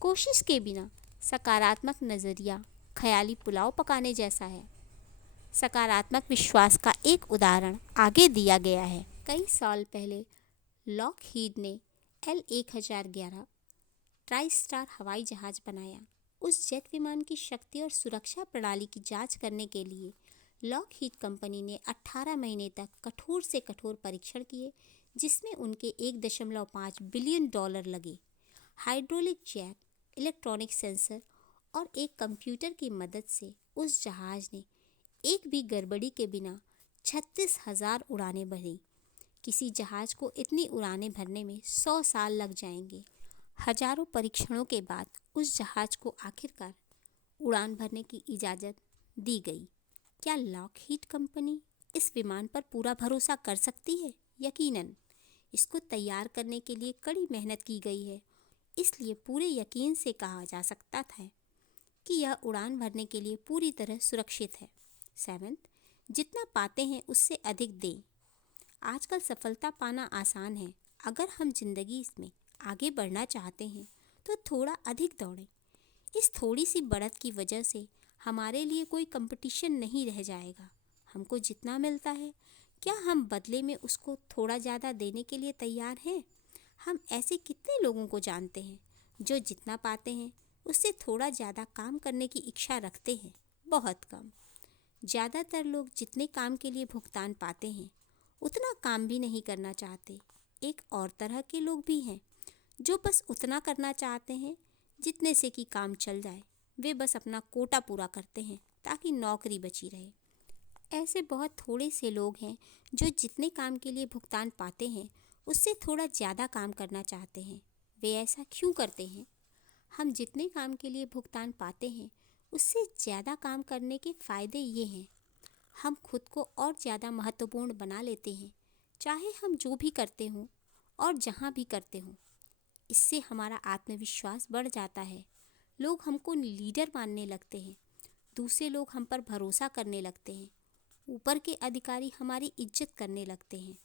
कोशिश के बिना सकारात्मक नज़रिया ख्याली पुलाव पकाने जैसा है। सकारात्मक विश्वास का एक उदाहरण आगे दिया गया है। कई साल पहले लॉकहीड ने L-1011 ट्राई स्टार हवाई जहाज़ बनाया। उस जेट विमान की शक्ति और सुरक्षा प्रणाली की जांच करने के लिए लॉकहीड कंपनी ने 18 महीने तक कठोर से कठोर परीक्षण किए, जिसमें उनके $1.5 बिलियन लगे। हाइड्रोलिक जैक, इलेक्ट्रॉनिक सेंसर और एक कंप्यूटर की मदद से उस जहाज़ ने एक भी गड़बड़ी के बिना 36,000 उड़ानें भरी। किसी जहाज़ को इतनी उड़ानें भरने में 100 साल लग जाएंगे। हजारों परीक्षणों के बाद उस जहाज़ को आखिरकार उड़ान भरने की इजाज़त दी गई। क्या लॉकहीड कंपनी इस विमान पर पूरा भरोसा कर सकती है? यकीनन। इसको तैयार करने के लिए कड़ी मेहनत की गई है, इसलिए पूरे यकीन से कहा जा सकता था कि यह उड़ान भरने के लिए पूरी तरह सुरक्षित है। 7, जितना पाते हैं उससे अधिक दें। आजकल सफलता पाना आसान है। अगर हम जिंदगी में आगे बढ़ना चाहते हैं तो थोड़ा अधिक दौड़ें। इस थोड़ी सी बढ़त की वजह से हमारे लिए कोई कंपटीशन नहीं रह जाएगा। हमको जितना मिलता है, क्या हम बदले में उसको थोड़ा ज़्यादा देने के लिए तैयार हैं? हम ऐसे कितने लोगों को जानते हैं जो जितना पाते हैं उससे थोड़ा ज़्यादा काम करने की इच्छा रखते हैं? बहुत कम। ज़्यादातर लोग जितने काम के लिए भुगतान पाते हैं उतना काम भी नहीं करना चाहते। एक और तरह के लोग भी हैं जो बस उतना करना चाहते हैं जितने से कि काम चल जाए। वे बस अपना कोटा पूरा करते हैं ताकि नौकरी बची रहे। ऐसे बहुत थोड़े से लोग हैं जो जितने काम के लिए भुगतान पाते हैं उससे थोड़ा ज़्यादा काम करना चाहते हैं। वे ऐसा क्यों करते हैं? हम जितने काम के लिए भुगतान पाते हैं उससे ज़्यादा काम करने के फ़ायदे ये हैं। हम खुद को और ज़्यादा महत्वपूर्ण बना लेते हैं, चाहे हम जो भी करते हों और जहाँ भी करते हों। इससे हमारा आत्मविश्वास बढ़ जाता है। लोग हमको लीडर मानने लगते हैं। दूसरे लोग हम पर भरोसा करने लगते हैं। ऊपर के अधिकारी हमारी इज्जत करने लगते हैं।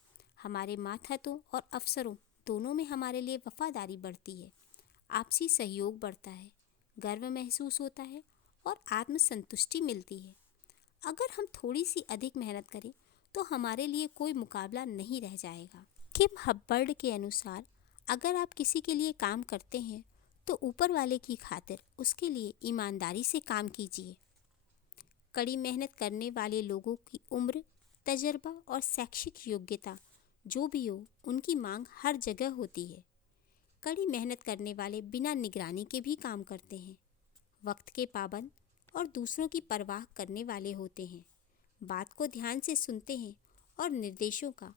हमारे मातहतों और अफसरों दोनों में हमारे लिए वफादारी बढ़ती है। आपसी सहयोग बढ़ता है, गर्व महसूस होता है और आत्मसंतुष्टि मिलती है। अगर हम थोड़ी सी अधिक मेहनत करें तो हमारे लिए कोई मुकाबला नहीं रह जाएगा। किम हब्बर्ड के अनुसार अगर आप किसी के लिए काम करते हैं तो ऊपर वाले की खातिर उसके लिए ईमानदारी से काम कीजिए। कड़ी मेहनत करने वाले लोगों की उम्र, तजर्बा और शैक्षिक योग्यता जो भी हो, उनकी मांग हर जगह होती है। कड़ी मेहनत करने वाले बिना निगरानी के भी काम करते हैं। वक्त के पाबंद और दूसरों की परवाह करने वाले होते हैं, बात को ध्यान से सुनते हैं और निर्देशों का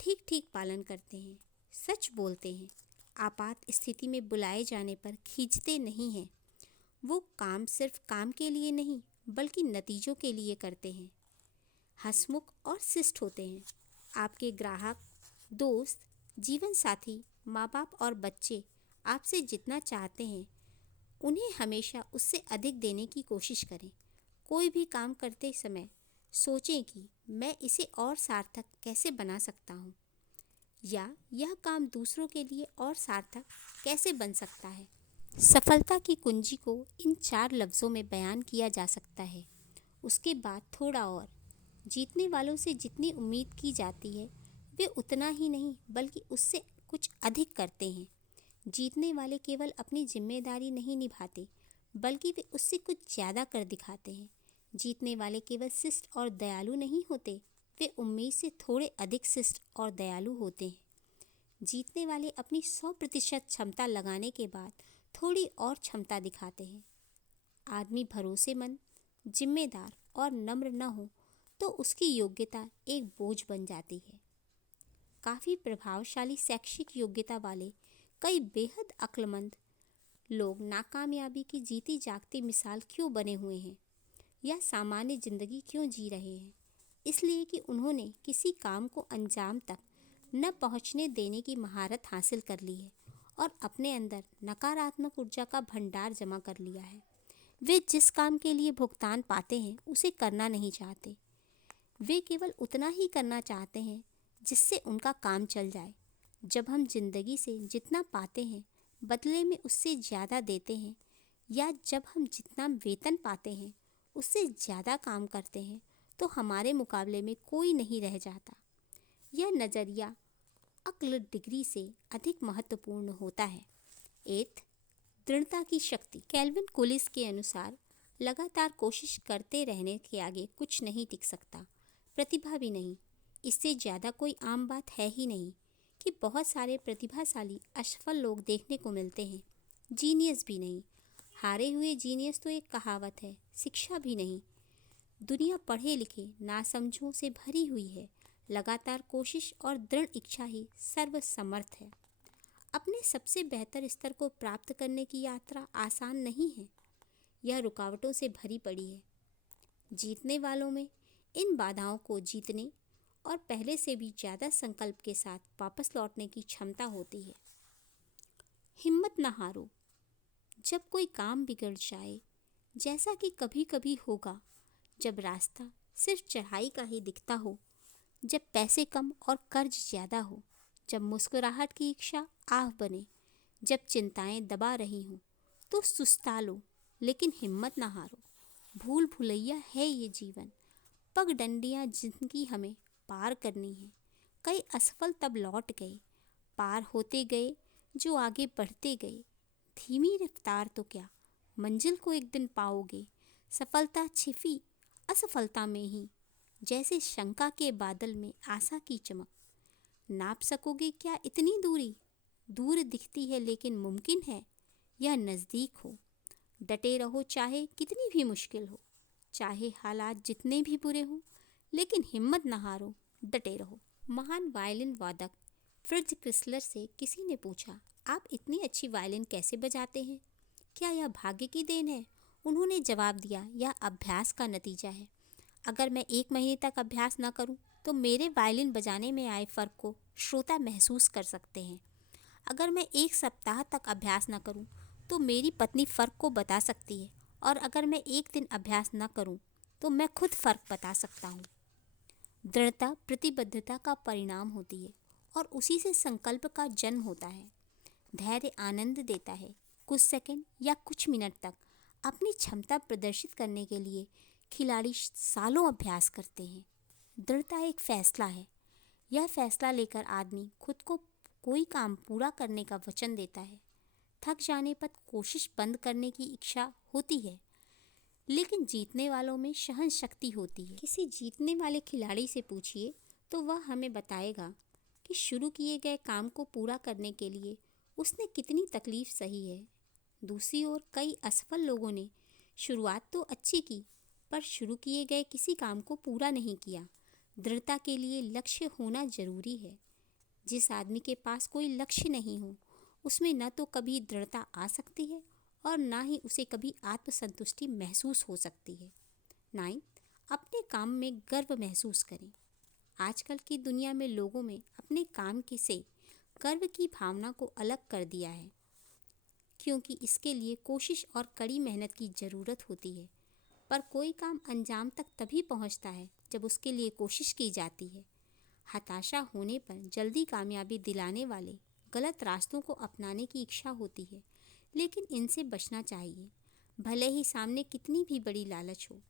ठीक ठीक पालन करते हैं, सच बोलते हैं, आपात स्थिति में बुलाए जाने पर खींचते नहीं हैं। वो काम सिर्फ काम के लिए नहीं बल्कि नतीजों के लिए करते हैं। हंसमुख और शिष्ट होते हैं। आपके ग्राहक, दोस्त, जीवन साथी, माँ बाप और बच्चे आपसे जितना चाहते हैं उन्हें हमेशा उससे अधिक देने की कोशिश करें। कोई भी काम करते समय सोचें कि मैं इसे और सार्थक कैसे बना सकता हूँ, या यह काम दूसरों के लिए और सार्थक कैसे बन सकता है। सफलता की कुंजी को इन 4 लफ्ज़ों में बयान किया जा सकता है। उसके बाद थोड़ा और, जीतने वालों से जितनी उम्मीद की जाती है वे उतना ही नहीं बल्कि उससे कुछ अधिक करते हैं। जीतने वाले केवल अपनी जिम्मेदारी नहीं निभाते बल्कि वे उससे कुछ ज़्यादा कर दिखाते हैं। जीतने वाले केवल शिष्ट और दयालु नहीं होते, वे उम्मीद से थोड़े अधिक शिष्ट और दयालु होते हैं। जीतने वाले अपनी 100% क्षमता लगाने के बाद थोड़ी और क्षमता दिखाते हैं। आदमी भरोसेमंद, जिम्मेदार और नम्र न हो तो उसकी योग्यता एक बोझ बन जाती है। काफ़ी प्रभावशाली शैक्षिक योग्यता वाले कई बेहद अक्लमंद लोग नाकामयाबी की जीती जागती मिसाल क्यों बने हुए हैं या सामान्य जिंदगी क्यों जी रहे हैं? इसलिए कि उन्होंने किसी काम को अंजाम तक न पहुंचने देने की महारत हासिल कर ली है और अपने अंदर नकारात्मक ऊर्जा का भंडार जमा कर लिया है। वे जिस काम के लिए भुगतान पाते हैं उसे करना नहीं चाहते। वे केवल उतना ही करना चाहते हैं जिससे उनका काम चल जाए। जब हम जिंदगी से जितना पाते हैं बदले में उससे ज़्यादा देते हैं, या जब हम जितना वेतन पाते हैं उससे ज़्यादा काम करते हैं, तो हमारे मुकाबले में कोई नहीं रह जाता। यह नज़रिया अक्ल डिग्री से अधिक महत्वपूर्ण होता है। 8. दृढ़ता की शक्ति। कैल्विन कोलिस के अनुसार लगातार कोशिश करते रहने के आगे कुछ नहीं टिक सकता, प्रतिभा भी नहीं। इससे ज़्यादा कोई आम बात है ही नहीं कि बहुत सारे प्रतिभाशाली असफल लोग देखने को मिलते हैं, जीनियस भी नहीं। हारे हुए जीनियस तो एक कहावत है, शिक्षा भी नहीं। दुनिया पढ़े लिखे नासमझों से भरी हुई है। लगातार कोशिश और दृढ़ इच्छा ही सर्वसमर्थ है। अपने सबसे बेहतर स्तर को प्राप्त करने की यात्रा आसान नहीं है, यह रुकावटों से भरी पड़ी है। जीतने वालों में इन बाधाओं को जीतने और पहले से भी ज़्यादा संकल्प के साथ वापस लौटने की क्षमता होती है। हिम्मत न हारो। जब कोई काम बिगड़ जाए, जैसा कि कभी कभी होगा, जब रास्ता सिर्फ चढ़ाई का ही दिखता हो, जब पैसे कम और कर्ज ज़्यादा हो, जब मुस्कुराहट की इच्छा आह बने, जब चिंताएं दबा रही हों, तो सुस्ता लो लेकिन हिम्मत न हारो। भूल भुलैया है ये जीवन, पगडंडियां जिनकी हमें पार करनी है। कई असफल तब लौट गए, पार होते गए जो आगे बढ़ते गए। धीमी रफ्तार तो क्या, मंजिल को एक दिन पाओगे। सफलता छिपी असफलता में ही, जैसे शंका के बादल में आशा की चमक। नाप सकोगे क्या इतनी दूरी? दूर दिखती है लेकिन मुमकिन है यह नज़दीक हो। डटे रहो चाहे कितनी भी मुश्किल हो, चाहे हालात जितने भी बुरे हों, लेकिन हिम्मत न हारो, डटे रहो। महान वायलिन वादक फ्रिट्ज क्रिस्लर से किसी ने पूछा, आप इतनी अच्छी वायलिन कैसे बजाते हैं? क्या यह भाग्य की देन है? उन्होंने जवाब दिया, यह अभ्यास का नतीजा है। अगर मैं 1 महीने तक अभ्यास न करूं, तो मेरे वायलिन बजाने में आए फ़र्क को श्रोता महसूस कर सकते हैं। अगर मैं 1 सप्ताह तक अभ्यास न करूं, तो मेरी पत्नी फ़र्क को बता सकती है, और अगर मैं 1 दिन अभ्यास न करूं, तो मैं खुद फ़र्क बता सकता हूं। दृढ़ता प्रतिबद्धता का परिणाम होती है और उसी से संकल्प का जन्म होता है। धैर्य आनंद देता है। कुछ सेकंड या कुछ मिनट तक अपनी क्षमता प्रदर्शित करने के लिए खिलाड़ी सालों अभ्यास करते हैं। दृढ़ता एक फैसला है। यह फैसला लेकर आदमी खुद को कोई काम पूरा करने का वचन देता है। थक जाने पर कोशिश बंद करने की इच्छा होती है, लेकिन जीतने वालों में सहन शक्ति होती है। किसी जीतने वाले खिलाड़ी से पूछिए तो वह हमें बताएगा कि शुरू किए गए काम को पूरा करने के लिए उसने कितनी तकलीफ सही है। दूसरी ओर कई असफल लोगों ने शुरुआत तो अच्छी की, पर शुरू किए गए किसी काम को पूरा नहीं किया। दृढ़ता के लिए लक्ष्य होना जरूरी है। जिस आदमी के पास कोई लक्ष्य नहीं हो, उसमें न तो कभी दृढ़ता आ सकती है और ना ही उसे कभी आत्मसंतुष्टि महसूस हो सकती है। 9, अपने काम में गर्व महसूस करें। आजकल की दुनिया में लोगों में अपने काम के से गर्व की भावना को अलग कर दिया है, क्योंकि इसके लिए कोशिश और कड़ी मेहनत की ज़रूरत होती है। पर कोई काम अंजाम तक तभी पहुंचता है जब उसके लिए कोशिश की जाती है। हताशा होने पर जल्दी कामयाबी दिलाने वाले गलत रास्तों को अपनाने की इच्छा होती है, लेकिन इनसे बचना चाहिए, भले ही सामने कितनी भी बड़ी लालच हो।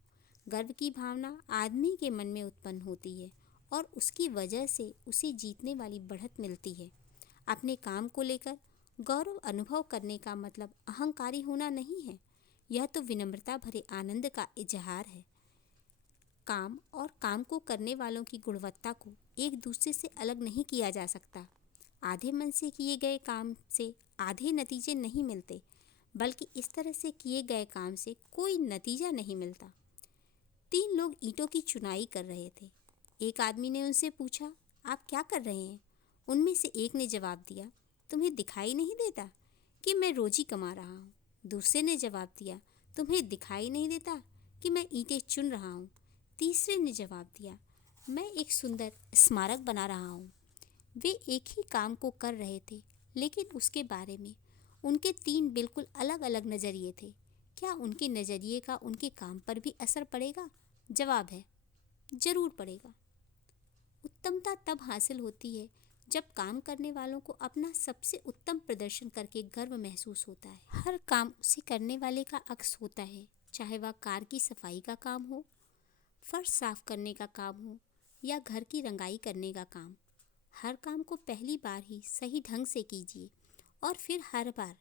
गर्व की भावना आदमी के मन में उत्पन्न होती है और उसकी वजह से उसे जीतने वाली बढ़त मिलती है। अपने काम को लेकर गौरव अनुभव करने का मतलब अहंकारी होना नहीं है, यह तो विनम्रता भरे आनंद का इजहार है। काम और काम को करने वालों की गुणवत्ता को एक दूसरे से अलग नहीं किया जा सकता। आधे मन से किए गए काम से आधे नतीजे नहीं मिलते, बल्कि इस तरह से किए गए काम से कोई नतीजा नहीं मिलता। 3 लोग ईंटों की चुनाई कर रहे थे। एक आदमी ने उनसे पूछा, आप क्या कर रहे हैं? उनमें से एक ने जवाब दिया, तुम्हें दिखाई नहीं देता कि मैं रोजी कमा रहा हूँ। दूसरे ने जवाब दिया, तुम्हें दिखाई नहीं देता कि मैं ईंटें चुन रहा हूँ। तीसरे ने जवाब दिया, मैं एक सुंदर स्मारक बना रहा हूँ। वे एक ही काम को कर रहे थे, लेकिन उसके बारे में उनके 3 बिल्कुल अलग अलग नज़रिए थे। क्या उनके नज़रिए का उनके काम पर भी असर पड़ेगा? जवाब है, ज़रूर पड़ेगा। उत्तमता तब हासिल होती है जब काम करने वालों को अपना सबसे उत्तम प्रदर्शन करके गर्व महसूस होता है। हर काम उसे करने वाले का अक्स होता है, चाहे वह कार की सफाई का काम हो, फर्श साफ करने का काम हो या घर की रंगाई करने का काम। हर काम को पहली बार ही सही ढंग से कीजिए और फिर हर बार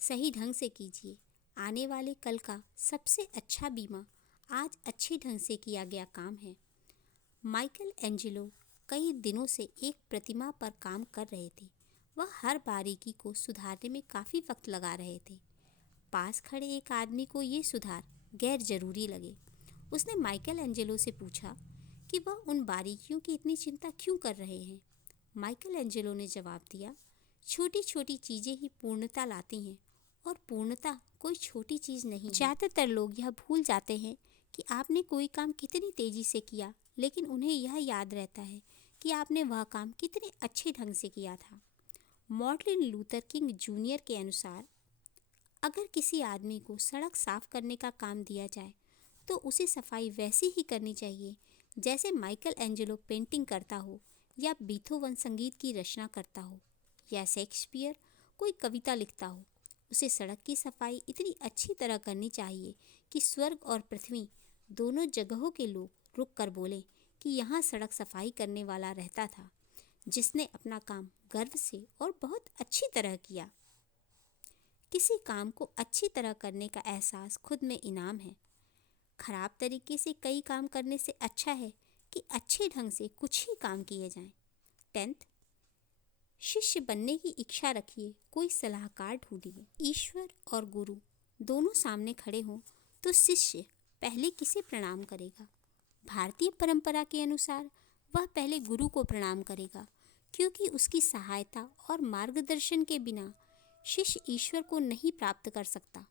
सही ढंग से कीजिए। आने वाले कल का सबसे अच्छा बीमा आज अच्छे ढंग से किया गया काम है। माइकल एंजेलो कई दिनों से एक प्रतिमा पर काम कर रहे थे। वह हर बारीकी को सुधारने में काफ़ी वक्त लगा रहे थे। पास खड़े एक आदमी को ये सुधार गैर जरूरी लगे। उसने माइकल एंजेलो से पूछा कि वह उन बारीकियों की इतनी चिंता क्यों कर रहे हैं। माइकल एंजेलो ने जवाब दिया, छोटी छोटी चीज़ें ही पूर्णता लाती हैं और पूर्णता कोई छोटी चीज़ नहीं। ज़्यादातर लोग यह भूल जाते हैं कि आपने कोई काम कितनी तेज़ी से किया, लेकिन उन्हें यह याद रहता है कि आपने वह काम कितने अच्छे ढंग से किया था। मार्टिन लूथर किंग जूनियर के अनुसार, अगर किसी आदमी को सड़क साफ करने का काम दिया जाए तो उसे सफाई वैसी ही करनी चाहिए जैसे माइकल एंजेलो पेंटिंग करता हो या बीथोवन संगीत की रचना करता हो या शेक्सपियर कोई कविता लिखता हो। उसे सड़क की सफाई इतनी अच्छी तरह करनी चाहिए कि स्वर्ग और पृथ्वी दोनों जगहों के लोग रुक कर बोलें कि यहाँ सड़क सफाई करने वाला रहता था, जिसने अपना काम गर्व से और बहुत अच्छी तरह किया। किसी काम को अच्छी तरह करने का एहसास खुद में इनाम है। खराब तरीके से कई काम करने से अच्छा है कि अच्छे ढंग से कुछ ही काम किए जाएं। 10, शिष्य बनने की इच्छा रखिए, कोई सलाहकार ढूंढिए। ईश्वर और गुरु दोनों सामने खड़े हों तो शिष्य पहले किसे प्रणाम करेगा? भारतीय परंपरा के अनुसार वह पहले गुरु को प्रणाम करेगा, क्योंकि उसकी सहायता और मार्गदर्शन के बिना शिष्य ईश्वर को नहीं प्राप्त कर सकता।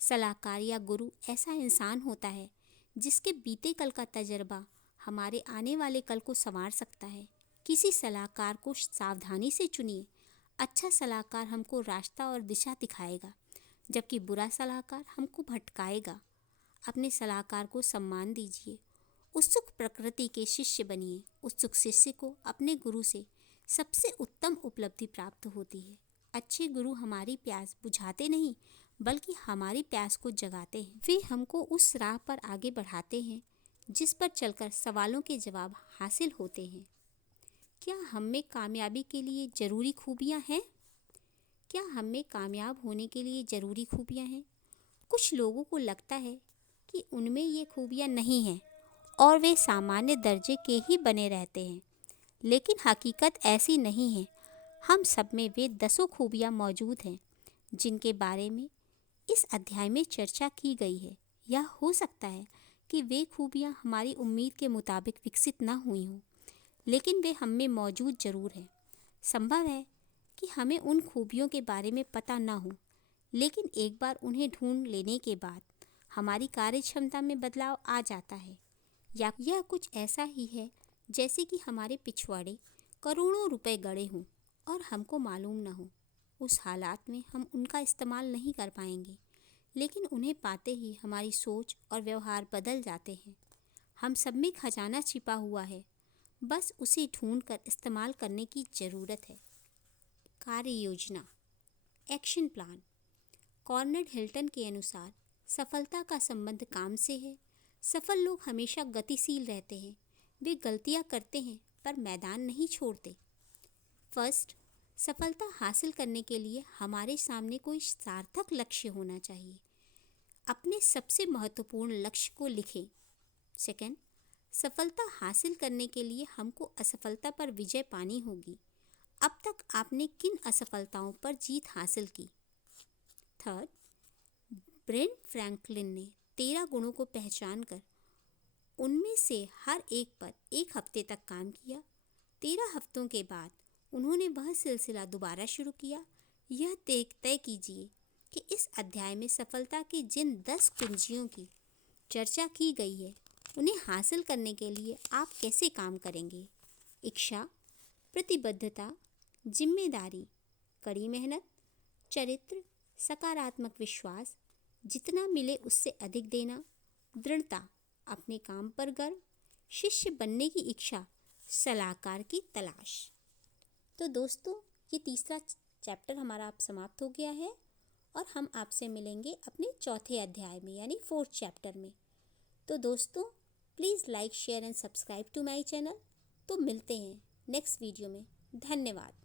सलाहकार या गुरु ऐसा इंसान होता है जिसके बीते कल का तजर्बा हमारे आने वाले कल को संवार सकता है। किसी सलाहकार को सावधानी से चुनिए। अच्छा सलाहकार हमको रास्ता और दिशा दिखाएगा, जबकि बुरा सलाहकार हमको भटकाएगा। अपने सलाहकार को सम्मान दीजिए। उत्सुक प्रकृति के शिष्य बनिए। उत्सुक शिष्य को अपने गुरु से सबसे उत्तम उपलब्धि प्राप्त होती है। अच्छे गुरु हमारी प्यास बुझाते नहीं, बल्कि हमारी प्यास को जगाते हैं। वे हमको उस राह पर आगे बढ़ाते हैं जिस पर चलकर सवालों के जवाब हासिल होते हैं। क्या हम में कामयाबी के लिए ज़रूरी खूबियाँ हैं? क्या हम में कामयाब होने के लिए ज़रूरी खूबियाँ हैं? कुछ लोगों को लगता है कि उनमें ये खूबियाँ नहीं हैं और वे सामान्य दर्जे के ही बने रहते हैं, लेकिन हकीकत ऐसी नहीं है। हम सब में वे 10 खूबियाँ मौजूद हैं जिनके बारे में इस अध्याय में चर्चा की गई है। या हो सकता है कि वे खूबियाँ हमारी उम्मीद के मुताबिक विकसित ना हुई हों, लेकिन वे हम में मौजूद ज़रूर हैं। संभव है कि हमें उन खूबियों के बारे में पता ना हो, लेकिन एक बार उन्हें ढूंढ लेने के बाद हमारी कार्य क्षमता में बदलाव आ जाता है। या यह कुछ ऐसा ही है जैसे कि हमारे पिछवाड़े करोड़ों रुपए गड़े हों और हमको मालूम ना हो। उस हालात में हम उनका इस्तेमाल नहीं कर पाएंगे, लेकिन उन्हें पाते ही हमारी सोच और व्यवहार बदल जाते हैं। हम सब में खजाना छिपा हुआ है, बस उसे ढूंढकर इस्तेमाल करने की ज़रूरत है। कार्य योजना, एक्शन प्लान। कॉर्नेड हिल्टन के अनुसार सफलता का संबंध काम से है। सफल लोग हमेशा गतिशील रहते हैं। वे गलतियां करते हैं पर मैदान नहीं छोड़ते। फर्स्ट, सफलता हासिल करने के लिए हमारे सामने कोई सार्थक लक्ष्य होना चाहिए। अपने सबसे महत्वपूर्ण लक्ष्य को लिखें। सेकंड, सफलता हासिल करने के लिए हमको असफलता पर विजय पानी होगी। अब तक आपने किन असफलताओं पर जीत हासिल की? थर्ड, ब्रेन फ्रैंकलिन ने 13 गुणों को पहचान कर उनमें से हर एक पर 1 हफ्ते तक काम किया। 13 हफ्तों के बाद उन्होंने वह सिलसिला दोबारा शुरू किया। यह तय कीजिए कि इस अध्याय में सफलता की जिन 10 कुंजियों की चर्चा की गई है, उन्हें हासिल करने के लिए आप कैसे काम करेंगे। इच्छा, प्रतिबद्धता, जिम्मेदारी, कड़ी मेहनत, चरित्र, सकारात्मक विश्वास, जितना मिले उससे अधिक देना, दृढ़ता, अपने काम पर गर्व, शिष्य बनने की इच्छा, सलाहकार की तलाश। तो दोस्तों, ये तीसरा चैप्टर हमारा अब समाप्त हो गया है और हम आपसे मिलेंगे अपने चौथे अध्याय में यानी 4th चैप्टर में। तो दोस्तों, please like, share and subscribe to my channel. तो मिलते हैं नेक्स्ट वीडियो में। धन्यवाद।